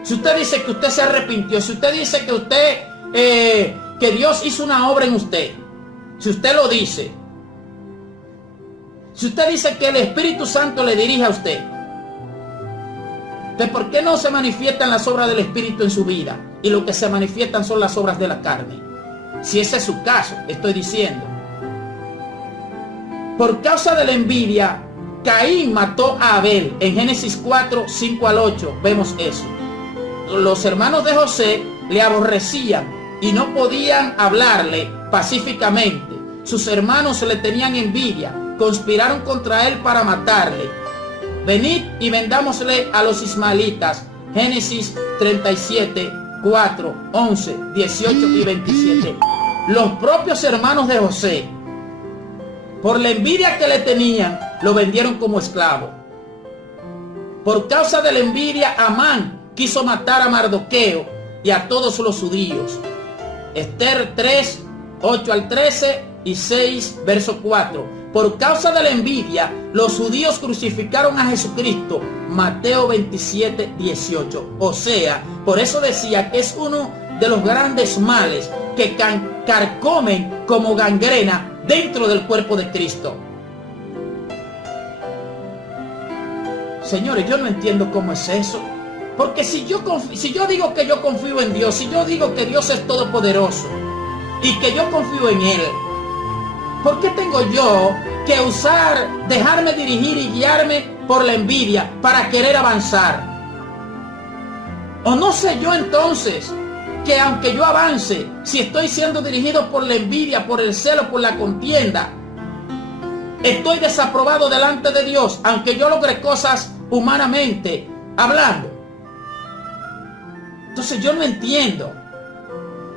si usted dice que usted se arrepintió, si usted dice que que Dios hizo una obra en usted, si usted lo dice, si usted dice que el Espíritu Santo le dirige a usted, entonces ¿por qué no se manifiestan las obras del Espíritu en su vida? Y lo que se manifiestan son las obras de la carne. Si ese es su caso, estoy diciendo. Por causa de la envidia, Caín mató a Abel. En Génesis 4, 5 al 8 vemos eso. Los hermanos de José le aborrecían y no podían hablarle pacíficamente. Sus hermanos le tenían envidia, conspiraron contra él para matarle. Venid y vendámosle a los ismaelitas. Génesis 37, 4, 11, 18 y 27. Los propios hermanos de José, por la envidia que le tenían, lo vendieron como esclavo. Por causa de la envidia, Amán quiso matar a Mardoqueo y a todos los judíos. Esther 3, 8 al 13 y 6, verso 4. Por causa de la envidia, los judíos crucificaron a Jesucristo. Mateo 27, 18. O sea, por eso decía que es uno de los grandes males que carcomen como gangrena dentro del cuerpo de Cristo. Señores, yo no entiendo cómo es eso. Porque si yo digo que yo confío en Dios, si yo digo que Dios es todopoderoso y que yo confío en Él, ¿por qué tengo yo que dejarme dirigir y guiarme por la envidia para querer avanzar? ¿O no sé yo entonces que aunque yo avance, si estoy siendo dirigido por la envidia, por el celo, por la contienda, estoy desaprobado delante de Dios, aunque yo logre cosas humanamente hablando? Entonces yo no entiendo.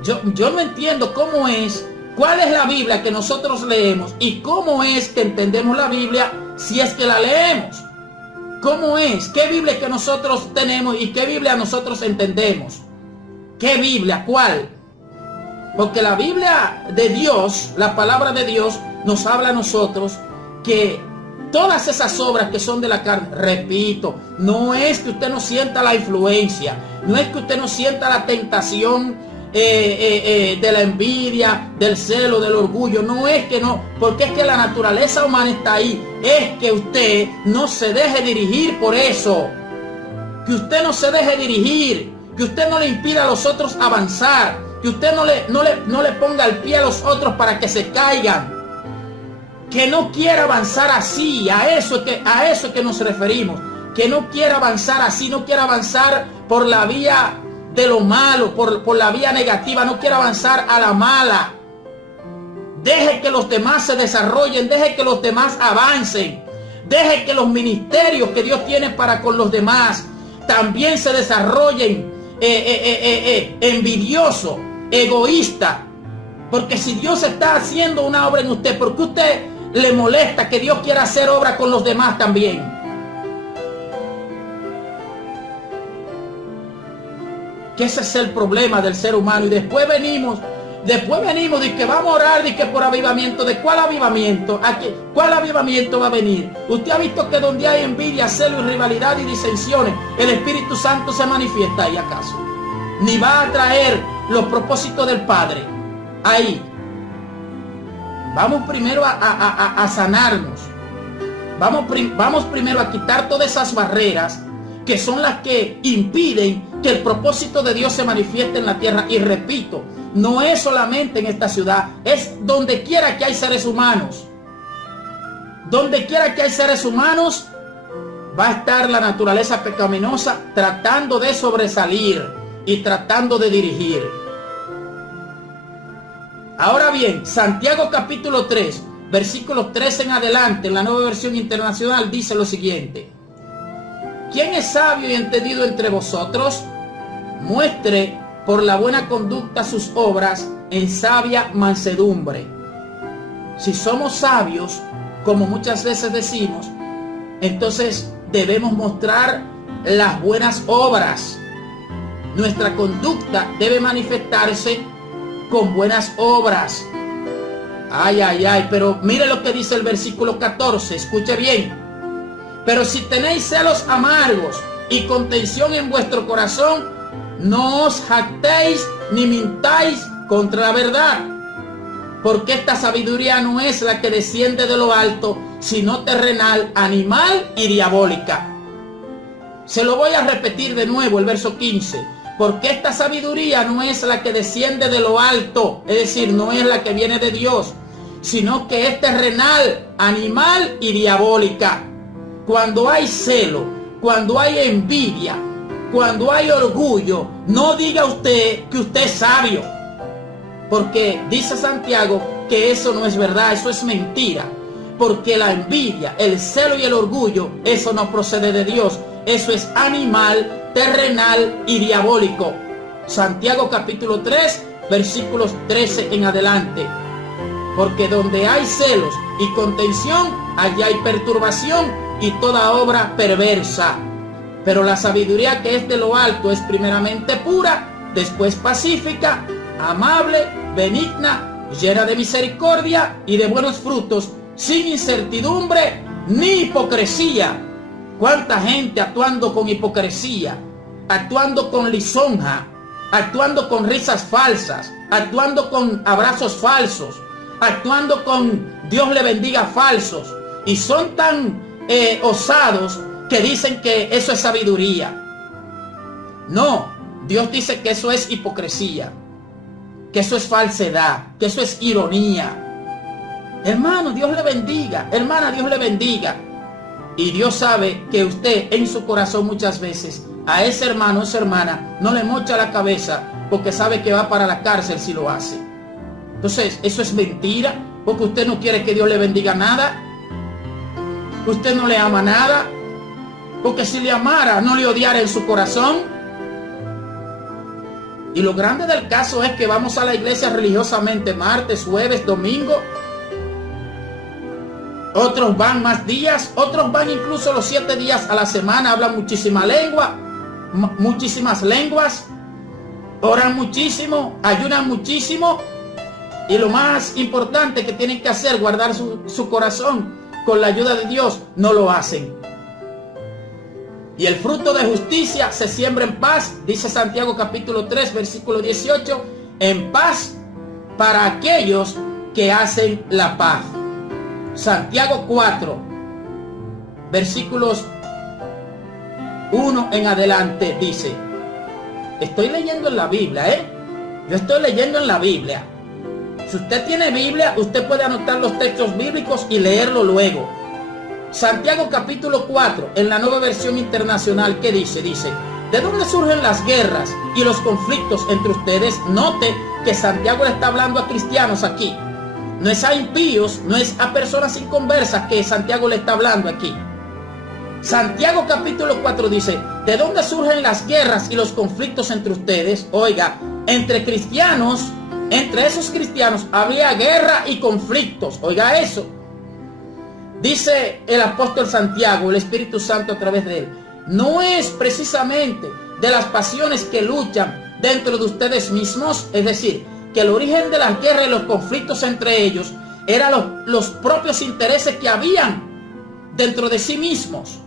Yo no entiendo cómo es, cuál es la Biblia que nosotros leemos y cómo es que entendemos la Biblia si es que la leemos. ¿Cómo es? ¿Qué Biblia que nosotros tenemos y qué Biblia nosotros entendemos? ¿Qué Biblia? ¿Cuál? Porque la Biblia de Dios, la palabra de Dios, nos habla a nosotros que todas esas obras que son de la carne, repito, no es que usted no sienta la influencia, no es que usted no sienta la tentación de la envidia, del celo, del orgullo, no es que no, porque es que la naturaleza humana está ahí, es que usted no se deje dirigir por eso, que usted no se deje dirigir, que usted no le impida a los otros avanzar, que usted no le ponga el pie a los otros para que se caigan, que no quiera avanzar así, a eso es que nos referimos, que no quiera avanzar así, no quiera avanzar por la vía de lo malo, por la vía negativa, no quiera avanzar a la mala. Deje que los demás se desarrollen, deje que los demás avancen, deje que los ministerios que Dios tiene para con los demás también se desarrollen envidioso, egoísta. Porque si Dios está haciendo una obra en usted, ¿por qué usted le molesta que Dios quiera hacer obra con los demás también? Que ese es el problema del ser humano. Y después venimos de que vamos a orar, de que por avivamiento. ¿De cuál avivamiento? ¿Cuál avivamiento va a venir? Usted ha visto que donde hay envidia, celo y rivalidad y disensiones, el Espíritu Santo se manifiesta ahí, ¿acaso? Ni va a traer los propósitos del Padre ahí. Vamos primero a sanarnos. Vamos primero a quitar todas esas barreras que son las que impiden que el propósito de Dios se manifieste en la tierra. Y repito, no es solamente en esta ciudad, es donde quiera que hay seres humanos. Donde quiera que hay seres humanos, va a estar la naturaleza pecaminosa tratando de sobresalir y tratando de dirigir. Ahora bien, Santiago capítulo 3, versículos 13 en adelante, en la Nueva Versión Internacional, dice lo siguiente: ¿quién es sabio y entendido entre vosotros? Muestre por la buena conducta sus obras en sabia mansedumbre. Si somos sabios, como muchas veces decimos, entonces debemos mostrar las buenas obras. Nuestra conducta debe manifestarse con buenas obras. Ay, ay, ay, pero mire lo que dice el versículo 14, escuche bien. Pero si tenéis celos amargos y contención en vuestro corazón, no os jactéis ni mintáis contra la verdad. Porque esta sabiduría no es la que desciende de lo alto, sino terrenal, animal y diabólica. Se lo voy a repetir de nuevo, el verso 15. Porque esta sabiduría no es la que desciende de lo alto, es decir, no es la que viene de Dios, sino que es terrenal, animal y diabólica. Cuando hay celo, cuando hay envidia, cuando hay orgullo, no diga usted que usted es sabio. Porque dice Santiago que eso no es verdad, eso es mentira. Porque la envidia, el celo y el orgullo, eso no procede de Dios. Eso es animal, terrenal y diabólico. Santiago capítulo 3, versículos 13 en adelante. Porque donde hay celos y contención, allí hay perturbación y toda obra perversa. Pero la sabiduría que es de lo alto es primeramente pura, después pacífica, amable, benigna, llena de misericordia y de buenos frutos, sin incertidumbre ni hipocresía. ¿Cuánta gente actuando con hipocresía, actuando con lisonja, actuando con risas falsas, actuando con abrazos falsos, actuando con Dios le bendiga falsos? Y son tan osados que dicen que eso es sabiduría. No, Dios dice que eso es hipocresía, que eso es falsedad, que eso es ironía. Hermano, Dios le bendiga. Hermana, Dios le bendiga. Y Dios sabe que usted en su corazón muchas veces a ese hermano o esa hermana no le mocha la cabeza porque sabe que va para la cárcel si lo hace. Entonces, eso es mentira, porque usted no quiere que Dios le bendiga nada. Usted no le ama nada, porque si le amara no le odiara en su corazón. Y lo grande del caso es que vamos a la iglesia religiosamente martes, jueves, domingo. Otros van más días, otros van incluso los 7 días a la semana, hablan muchísimas lenguas, oran muchísimo, ayunan muchísimo, y lo más importante que tienen que hacer, guardar su corazón con la ayuda de Dios, no lo hacen. Y el fruto de justicia se siembra en paz, dice Santiago capítulo 3, versículo 18, en paz para aquellos que hacen la paz. Santiago 4, versículos 1 en adelante dice, estoy leyendo en la Biblia, yo estoy leyendo en la Biblia. Si usted tiene Biblia, usted puede anotar los textos bíblicos y leerlo luego. Santiago capítulo 4, en la Nueva Versión Internacional, ¿qué dice? Dice, ¿de dónde surgen las guerras y los conflictos entre ustedes? Note que Santiago le está hablando a cristianos aquí. No es a impíos, no es a personas inconversas que Santiago le está hablando aquí. Santiago capítulo 4 dice, ¿de dónde surgen las guerras y los conflictos entre ustedes? Oiga, entre cristianos, entre esos cristianos había guerra y conflictos. Oiga eso. Dice el apóstol Santiago, el Espíritu Santo a través de él, no es precisamente de las pasiones que luchan dentro de ustedes mismos, es decir, que el origen de las guerras y los conflictos entre ellos eran los propios intereses que habían dentro de sí mismos.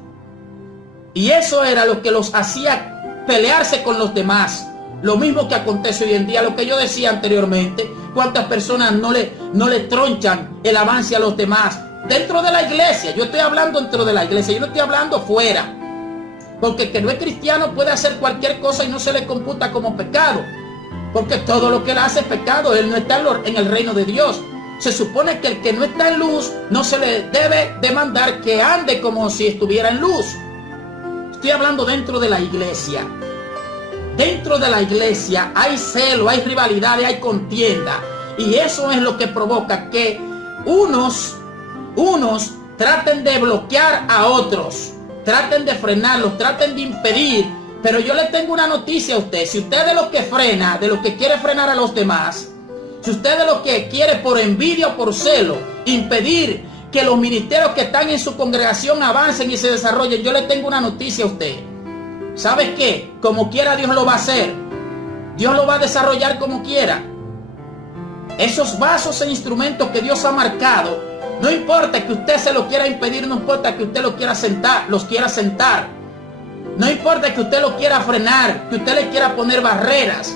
Y eso era lo que los hacía pelearse con los demás. Lo mismo que acontece hoy en día, lo que yo decía anteriormente, cuántas personas no le tronchan el avance a los demás. Dentro de la iglesia, yo estoy hablando dentro de la iglesia, yo no estoy hablando fuera. Porque el que no es cristiano puede hacer cualquier cosa y no se le computa como pecado. Porque todo lo que él hace es pecado, él no está en el reino de Dios. Se supone que el que no está en luz no se le debe demandar que ande como si estuviera en luz. Estoy hablando dentro de la iglesia. Dentro de la iglesia hay celo, hay rivalidad, hay contienda. Y eso es lo que provoca que unos traten de bloquear a otros, traten de frenarlos, traten de impedir. Pero yo le tengo una noticia a usted. Si usted es de lo que frena, de lo que quiere frenar a los demás, si usted es de lo que quiere por envidia o por celo impedir que los ministerios que están en su congregación avancen y se desarrollen, yo le tengo una noticia a usted. ¿Sabes qué? Como quiera Dios lo va a hacer. Dios lo va a desarrollar como quiera. Esos vasos e instrumentos que Dios ha marcado, no importa que usted se lo quiera impedir, no importa que usted los quiera sentar. No importa que usted lo quiera frenar, que usted le quiera poner barreras,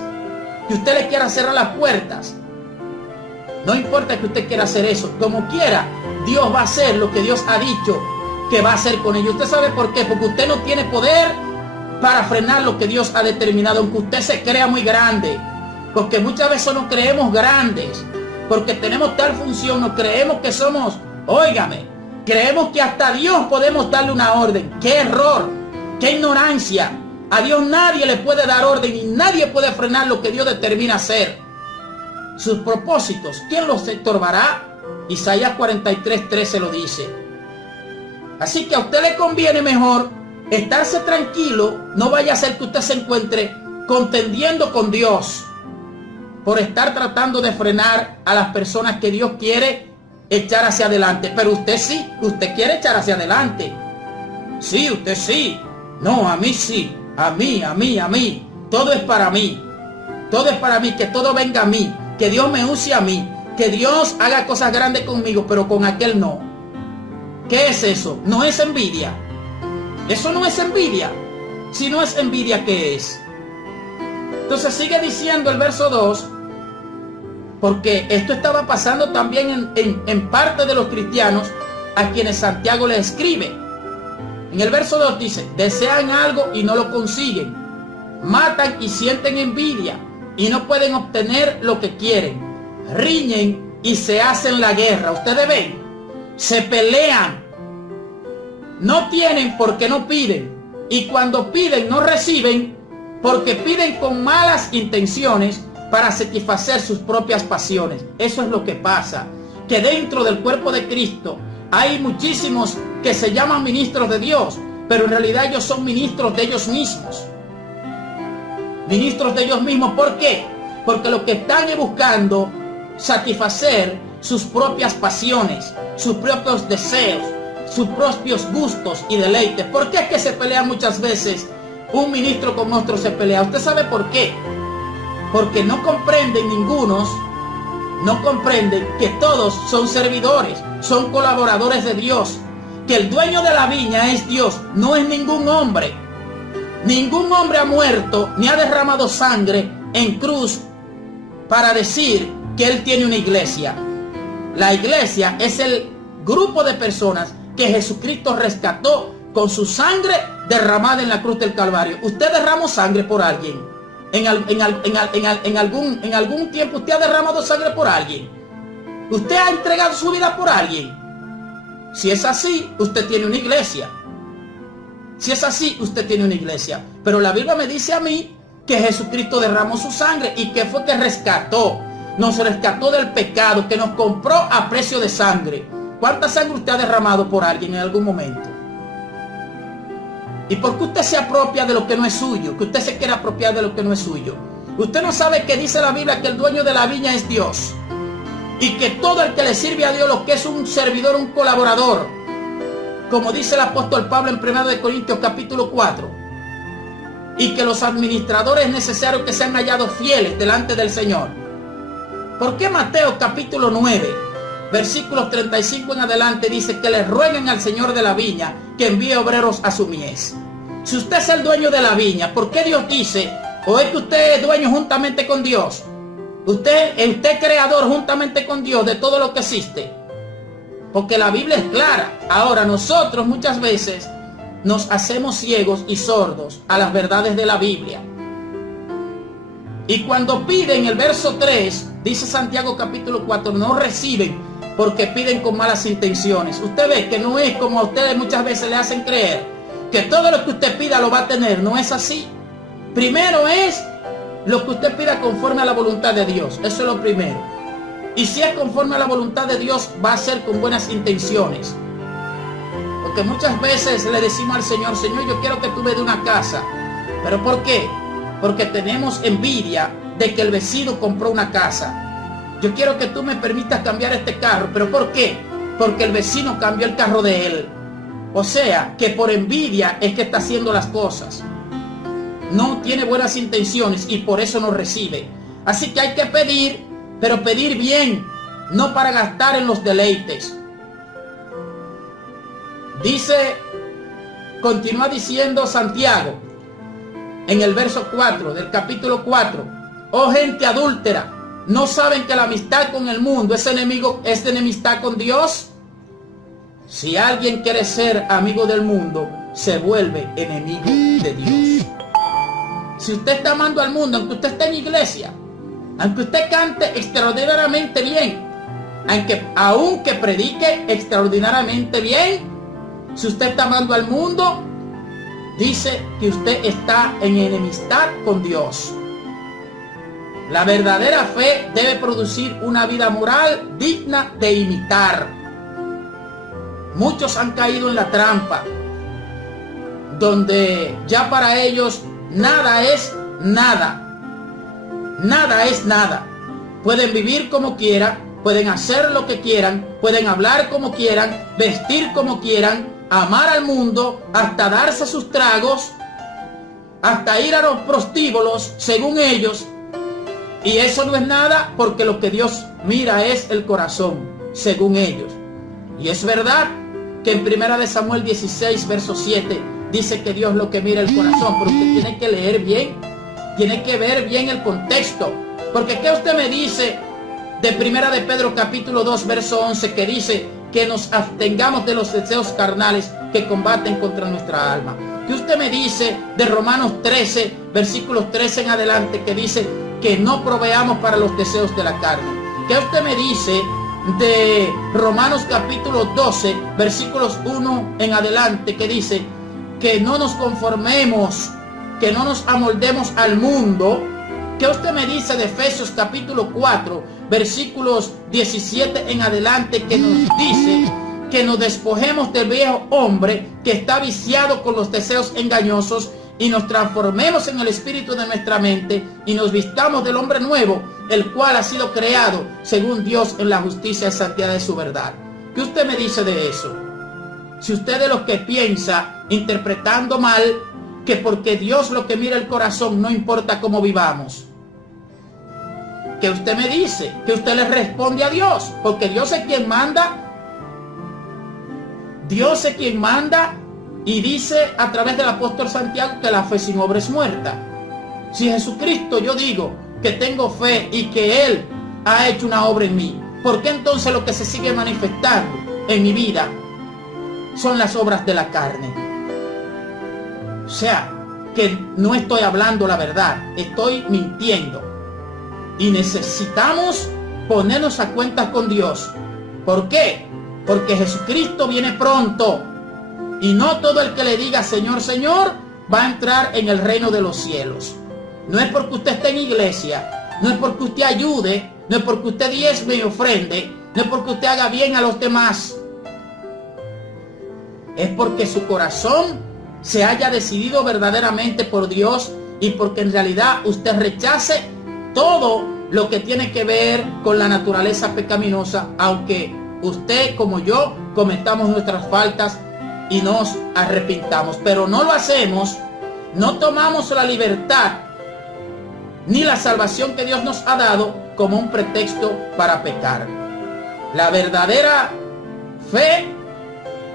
que usted le quiera cerrar las puertas. No importa que usted quiera hacer eso. Como quiera, Dios va a hacer lo que Dios ha dicho que va a hacer con ellos. ¿Usted sabe por qué? Porque usted no tiene poder para frenar lo que Dios ha determinado, aunque usted se crea muy grande. Porque muchas veces nos creemos grandes, porque tenemos tal función, nos creemos que somos, óigame, creemos que hasta Dios podemos darle una orden. ¡Qué error! ¡Qué ignorancia! A Dios nadie le puede dar orden y nadie puede frenar lo que Dios determina hacer. Sus propósitos, ¿quién los estorbará? Isaías 43:13 lo dice. Así que a usted le conviene mejor estarse tranquilo, no vaya a ser que usted se encuentre contendiendo con Dios por estar tratando de frenar a las personas que Dios quiere echar hacia adelante. Pero usted sí, usted quiere echar hacia adelante. Sí, usted sí. No, a mí sí. A mí. Todo es para mí. Todo es para mí, que todo venga a mí. Que Dios me use a mí. Que Dios haga cosas grandes conmigo, pero con aquel no. ¿Qué es eso? No es envidia. Eso no es envidia. Si no es envidia, ¿qué es? Entonces sigue diciendo el verso 2, porque esto estaba pasando también en parte de los cristianos a quienes Santiago les escribe. En el verso 2 dice, desean algo y no lo consiguen, matan y sienten envidia y no pueden obtener lo que quieren, riñen y se hacen la guerra. Ustedes ven, se pelean, no tienen porque no piden, y cuando piden no reciben porque piden con malas intenciones para satisfacer sus propias pasiones. Eso es lo que pasa, que dentro del cuerpo de Cristo hay muchísimos que se llaman ministros de Dios, pero en realidad ellos son ministros de ellos mismos. Ministros de ellos mismos, ¿por qué? Porque lo que están es buscando satisfacer sus propias pasiones, sus propios deseos, sus propios gustos y deleites. ¿Por qué es que se pelea muchas veces? Un ministro con otro se pelea. ¿Usted sabe por qué? porque no comprenden ningunos, no comprenden que todos son servidores, son colaboradores de Dios, que el dueño de la viña es Dios, no es ningún hombre. Ningún hombre ha muerto ni ha derramado sangre en cruz para decir que él tiene una iglesia. La iglesia es el grupo de personas que Jesucristo rescató con su sangre derramada en la cruz del Calvario. ¿Usted derramó sangre por alguien? En algún tiempo usted ha derramado sangre por alguien. ¿Usted ha entregado su vida por alguien? Si es así, usted tiene una iglesia. Si es así, usted tiene una iglesia. Pero la Biblia me dice a mí que Jesucristo derramó su sangre y que fue que rescató. Nos rescató del pecado, que nos compró a precio de sangre. ¿Cuánta sangre usted ha derramado por alguien en algún momento? ¿Y por qué usted se apropia de lo que no es suyo? Que usted se quiere apropiar de lo que no es suyo. Usted no sabe que dice la Biblia que el dueño de la viña es Dios. Y que todo el que le sirve a Dios, lo que es un servidor, un colaborador, como dice el apóstol Pablo en 1 Corintios capítulo 4, y que los administradores es necesario que sean hallados fieles delante del Señor. ¿Por qué Mateo capítulo 9, versículos 35 en adelante dice que le rueguen al Señor de la viña que envíe obreros a su mies? Si usted es el dueño de la viña, ¿por qué Dios dice, o es que usted es dueño juntamente con Dios? Usted es creador juntamente con Dios de todo lo que existe. Porque la Biblia es clara. Ahora nosotros muchas veces nos hacemos ciegos y sordos a las verdades de la Biblia. Y cuando piden, el verso 3, dice Santiago capítulo 4, no reciben porque piden con malas intenciones. Usted ve que no es como a ustedes muchas veces le hacen creer, que todo lo que usted pida lo va a tener. No es así. Primero es lo que usted pida conforme a la voluntad de Dios. Eso es lo primero. Y si es conforme a la voluntad de Dios, va a ser con buenas intenciones. Porque muchas veces le decimos al Señor, Señor, yo quiero que tú me des una casa. ¿Pero por qué? Porque tenemos envidia de que el vecino compró una casa. Yo quiero que tú me permitas cambiar este carro. ¿Pero por qué? Porque el vecino cambió el carro de él. O sea, que por envidia es que está haciendo las cosas. No tiene buenas intenciones y por eso no recibe. Así que hay que pedir, pero pedir bien, no para gastar en los deleites. Dice, continúa diciendo Santiago, en el verso 4 del capítulo 4, oh gente adúltera, ¿no saben que la amistad con el mundo es enemistad con Dios? Si alguien quiere ser amigo del mundo, se vuelve enemigo de Dios. Si usted está amando al mundo, aunque usted esté en iglesia, aunque usted cante extraordinariamente bien, aunque predique extraordinariamente bien, si usted está amando al mundo, dice que usted está en enemistad con Dios. La verdadera fe debe producir una vida moral digna de imitar. Muchos han caído en la trampa, donde ya para ellos nada es nada. Nada es nada. Pueden vivir como quieran, pueden hacer lo que quieran, pueden hablar como quieran, vestir como quieran, amar al mundo, hasta darse sus tragos, hasta ir a los prostíbulos, según ellos. Y eso no es nada, porque lo que Dios mira es el corazón, según ellos. Y es verdad que en 1 Samuel 16, verso 7, dice que Dios lo que mira el corazón, pero usted tiene que leer bien, tiene que ver bien el contexto. Porque ¿qué usted me dice de 1 de Pedro capítulo 2, verso 11, que dice que nos abstengamos de los deseos carnales que combaten contra nuestra alma? ¿Qué usted me dice de Romanos 13, versículos 13 en adelante, que dice que no proveamos para los deseos de la carne? ¿Qué usted me dice de Romanos capítulo 12, versículos 1 en adelante, que dice que no nos conformemos, que no nos amoldemos al mundo? ¿Qué usted me dice de Efesios capítulo 4, versículos 17 en adelante, que nos dice que nos despojemos del viejo hombre que está viciado con los deseos engañosos y nos transformemos en el espíritu de nuestra mente y nos vistamos del hombre nuevo, el cual ha sido creado según Dios en la justicia y santidad de su verdad? ¿Qué usted me dice de eso? Si usted es de los que piensa, interpretando mal, que porque Dios lo que mira el corazón, no importa cómo vivamos. ¿qué usted me dice? Que usted le responde a Dios, porque Dios es quien manda. Dios es quien manda y dice a través del apóstol Santiago que la fe sin obra es muerta. Si Jesucristo, yo digo que tengo fe y que Él ha hecho una obra en mí, ¿por qué entonces lo que se sigue manifestando en mi vida son las obras de la carne? O sea, que no estoy hablando la verdad, estoy mintiendo. Y necesitamos ponernos a cuentas con Dios. ¿Por qué? Porque Jesucristo viene pronto. Y no todo el que le diga Señor, Señor, va a entrar en el reino de los cielos. No es porque usted esté en iglesia, no es porque usted ayude, no es porque usted diezme y ofrende, no es porque usted haga bien a los demás. Es porque su corazón se haya decidido verdaderamente por Dios y porque en realidad usted rechace todo lo que tiene que ver con la naturaleza pecaminosa, aunque usted como yo cometamos nuestras faltas y nos arrepintamos, pero no lo hacemos, no tomamos la libertad ni la salvación que Dios nos ha dado como un pretexto para pecar. La verdadera fe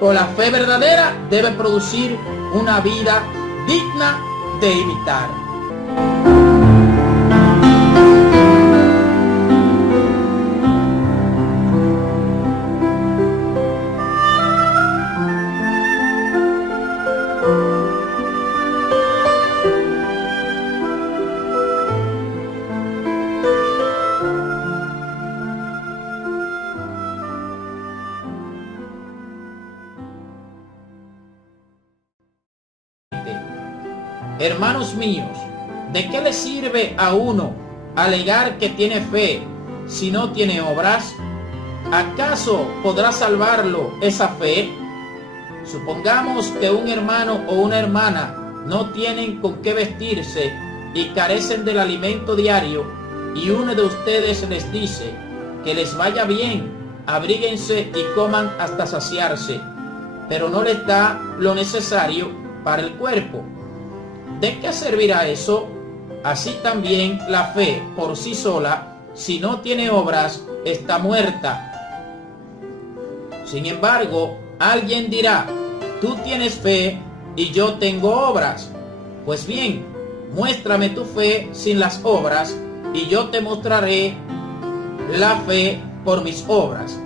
o la fe verdadera debe producir una vida digna de imitar. Hermanos míos, ¿de qué le sirve a uno alegar que tiene fe si no tiene obras? ¿Acaso podrá salvarlo esa fe? Supongamos que un hermano o una hermana no tienen con qué vestirse y carecen del alimento diario, y uno de ustedes les dice que les vaya bien, abríguense y coman hasta saciarse, pero no les da lo necesario para el cuerpo. ¿De qué servirá eso? Así también la fe por sí sola, si no tiene obras, está muerta. Sin embargo, alguien dirá, tú tienes fe y yo tengo obras. Pues bien, muéstrame tu fe sin las obras y yo te mostraré la fe por mis obras.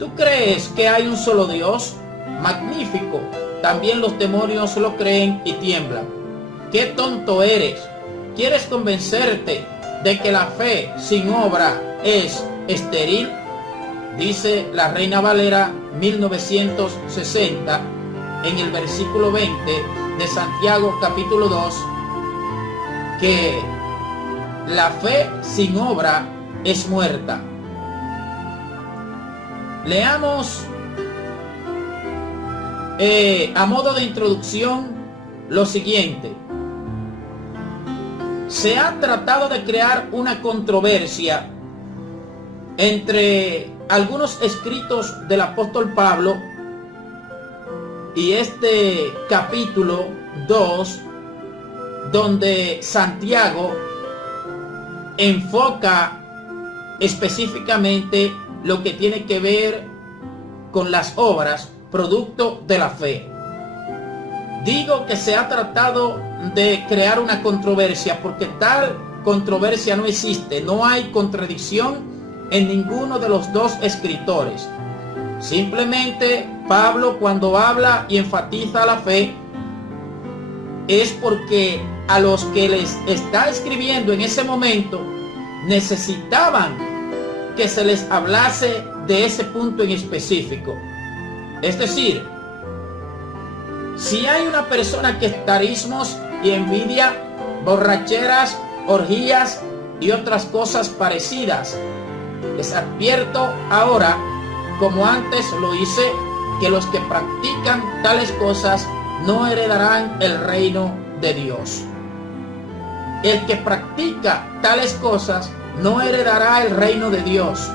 ¿Tú crees que hay un solo Dios? Magnífico. También los demonios lo creen y tiemblan. ¡Qué tonto eres! ¿Quieres convencerte de que la fe sin obra es estéril? Dice la Reina Valera 1960 en el versículo 20 de Santiago capítulo 2, que la fe sin obra es muerta. Leamos a modo de introducción lo siguiente. Se ha tratado de crear una controversia entre algunos escritos del apóstol Pablo y este capítulo 2, donde Santiago enfoca específicamente lo que tiene que ver con las obras producto de la fe. Digo que se ha tratado de crear una controversia porque tal controversia no existe, no hay contradicción en ninguno de los dos escritores. Simplemente Pablo, cuando habla y enfatiza la fe, es porque a los que les está escribiendo en ese momento necesitaban que se les hablase de ese punto en específico. Es decir, si hay una persona que estarismos y envidia, borracheras, orgías y otras cosas parecidas, les advierto ahora, como antes lo hice, que los que practican tales cosas no heredarán el reino de Dios. El que practica tales cosas no heredará el reino de Dios.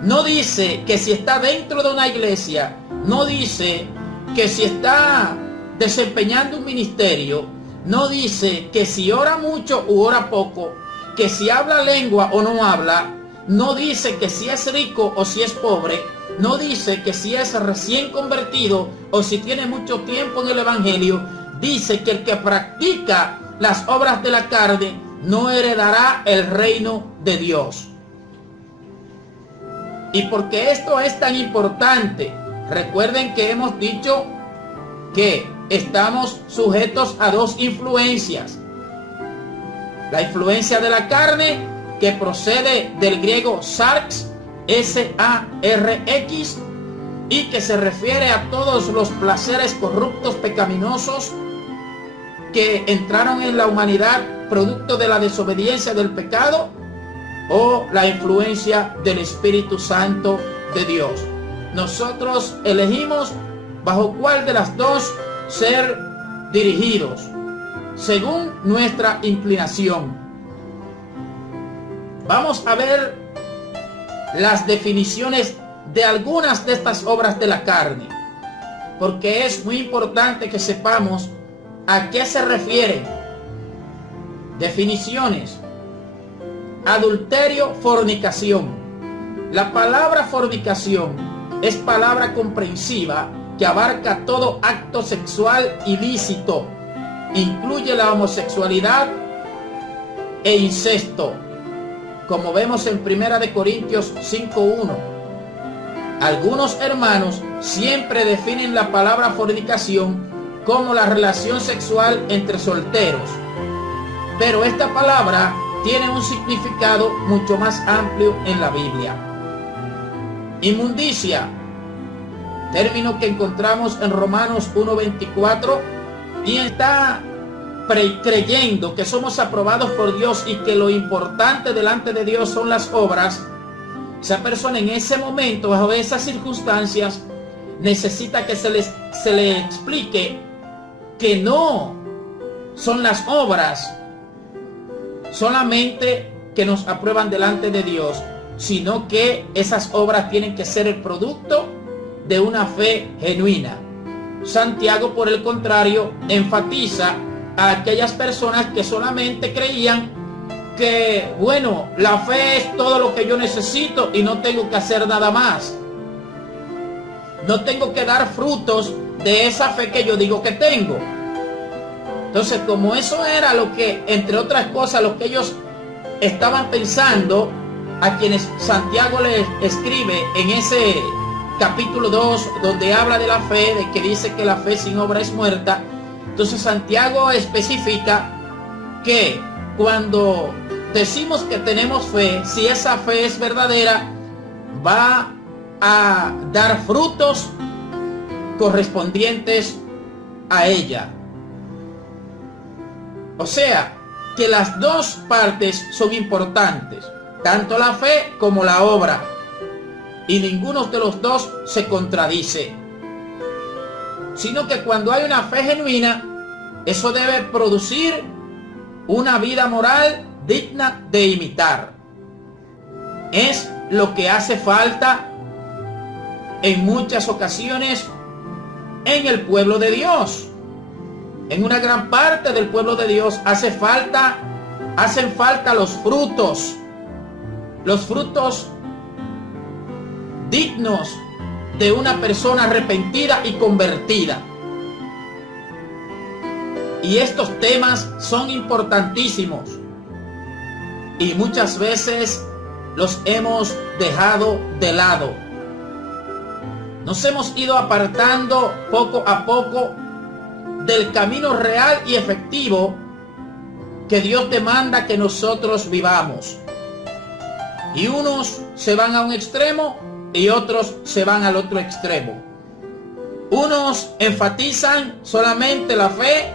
No dice que si está dentro de una iglesia, no dice que si está desempeñando un ministerio, no dice que si ora mucho u ora poco, que si habla lengua o no habla, no dice que si es rico o si es pobre, no dice que si es recién convertido o si tiene mucho tiempo en el evangelio. Dice que el que practica las obras de la carne no heredará el reino de Dios. Y porque esto es tan importante, recuerden que hemos dicho que estamos sujetos a dos influencias. La influencia de la carne, que procede del griego sarx, S-A-R-X, y que se refiere a todos los placeres corruptos, pecaminosos, que entraron en la humanidad producto de la desobediencia del pecado, o la influencia del Espíritu Santo de Dios. Nosotros elegimos bajo cuál de las dos ser dirigidos, según nuestra inclinación. Vamos a ver las definiciones de algunas de estas obras de la carne, porque es muy importante que sepamos a qué se refieren. Definiciones: adulterio, fornicación. La palabra fornicación es palabra comprensiva que abarca todo acto sexual ilícito, incluye la homosexualidad e incesto, como vemos en 1 Corintios 5:1. Algunos hermanos siempre definen la palabra fornicación como la relación sexual entre solteros, pero esta palabra tiene un significado mucho más amplio en la Biblia. Inmundicia, término que encontramos en Romanos 1:24, y está creyendo que somos aprobados por Dios y que lo importante delante de Dios son las obras. Esa persona en ese momento, bajo esas circunstancias, necesita que se le explique que no son las obras solamente que nos aprueban delante de Dios, sino que esas obras tienen que ser el producto de una fe genuina. Santiago, por el contrario, enfatiza a aquellas personas que solamente creían que, bueno, la fe es todo lo que yo necesito y no tengo que hacer nada más. No tengo que dar frutos de esa fe que yo digo que tengo. Entonces, como eso era lo que, entre otras cosas, lo que ellos estaban pensando, a quienes Santiago les escribe en ese capítulo 2, donde habla de la fe, de que dice que la fe sin obra es muerta. Entonces Santiago especifica que cuando decimos que tenemos fe, si esa fe es verdadera, va a dar frutos correspondientes a ella. O sea, que las dos partes son importantes, tanto la fe como la obra, y ninguno de los dos se contradice, sino que cuando hay una fe genuina, eso debe producir una vida moral digna de imitar. Es lo que hace falta en muchas ocasiones en el pueblo de Dios. En una gran parte del pueblo de Dios hacen falta los frutos dignos de una persona arrepentida y convertida. Y estos temas son importantísimos y muchas veces los hemos dejado de lado. Nos hemos ido apartando poco a poco del camino real y efectivo que Dios demanda que nosotros vivamos. Y unos se van a un extremo y otros se van al otro extremo. Unos enfatizan solamente la fe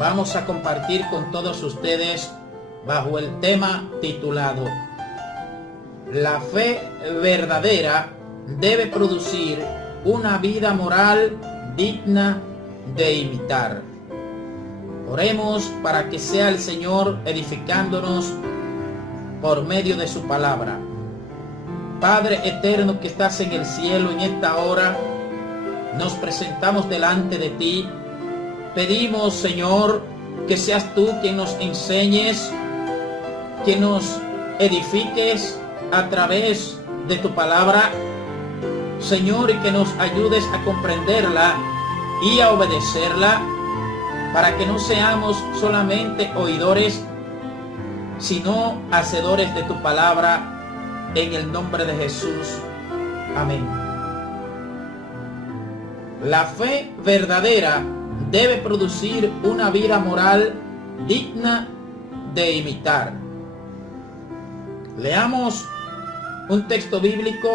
vamos a compartir con todos ustedes bajo el tema titulado La fe verdadera debe producir una vida moral digna de imitar. Oremos para que sea el Señor edificándonos por medio de su palabra. Padre eterno que estás en el cielo, en esta hora nos presentamos delante de ti. Pedimos, Señor, que seas tú quien nos enseñes, que nos edifiques a través de tu palabra, Señor, y que nos ayudes a comprenderla y a obedecerla, para que no seamos solamente oidores, sino hacedores de tu palabra, en el nombre de Jesús. Amén. La fe verdadera debe producir una vida moral digna de imitar. Leamos un texto bíblico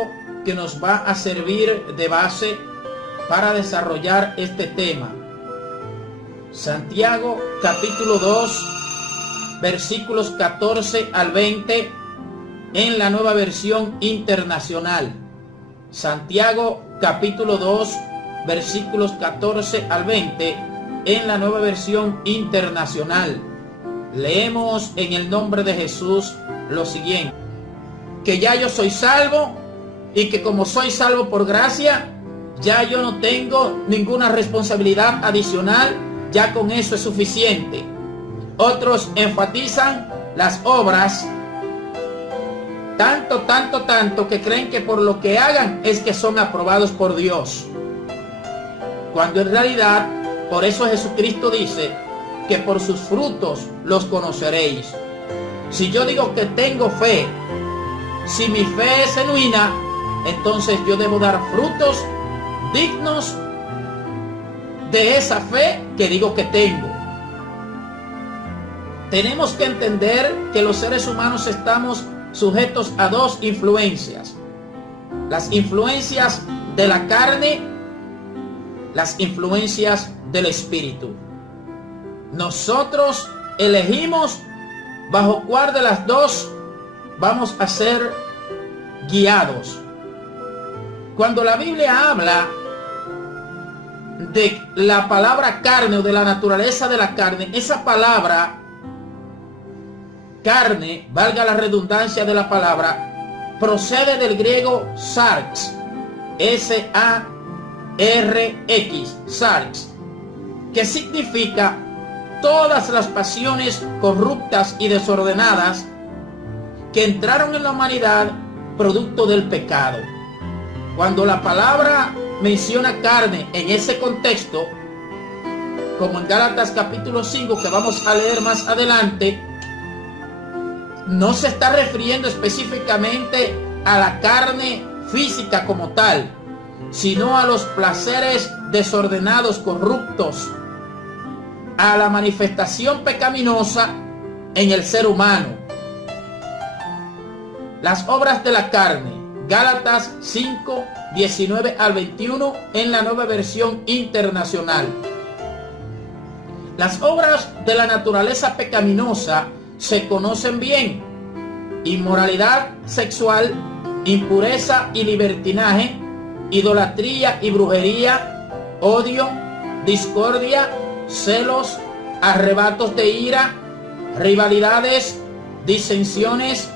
que nos va a servir de base para desarrollar este tema. Santiago capítulo 2, versículos 14 al 20 en la Nueva Versión Internacional. Santiago capítulo 2, versículos 14 al 20 en la Nueva Versión Internacional. Leemos en el nombre de Jesús lo siguiente: que ya yo soy salvo, y que como soy salvo por gracia, ya yo no tengo ninguna responsabilidad adicional, ya con eso es suficiente. Otros enfatizan las obras tanto que creen que por lo que hagan es que son aprobados por Dios, cuando en realidad, por eso Jesucristo dice que por sus frutos los conoceréis. Si yo digo que tengo fe, si mi fe es genuina, entonces yo debo dar frutos dignos de esa fe que digo que tengo. Tenemos que entender que los seres humanos estamos sujetos a dos influencias: las influencias de la carne, las influencias del espíritu. Nosotros elegimos bajo cuál de las dos vamos a ser guiados. Cuando la Biblia habla de la palabra carne o de la naturaleza de la carne, esa palabra carne, valga la redundancia de la palabra, procede del griego sarx, S-A-R-X, sarx, que significa todas las pasiones corruptas y desordenadas que entraron en la humanidad producto del pecado. Cuando la palabra menciona carne en ese contexto, como en Gálatas capítulo 5, que vamos a leer más adelante, no se está refiriendo específicamente a la carne física como tal, sino a los placeres desordenados, corruptos, a la manifestación pecaminosa en el ser humano. Las obras de la carne, Gálatas 5, 19 al 21 en la Nueva Versión Internacional. Las obras de la naturaleza pecaminosa se conocen bien: inmoralidad sexual, impureza y libertinaje, idolatría y brujería, odio, discordia, celos, arrebatos de ira, rivalidades, disensiones,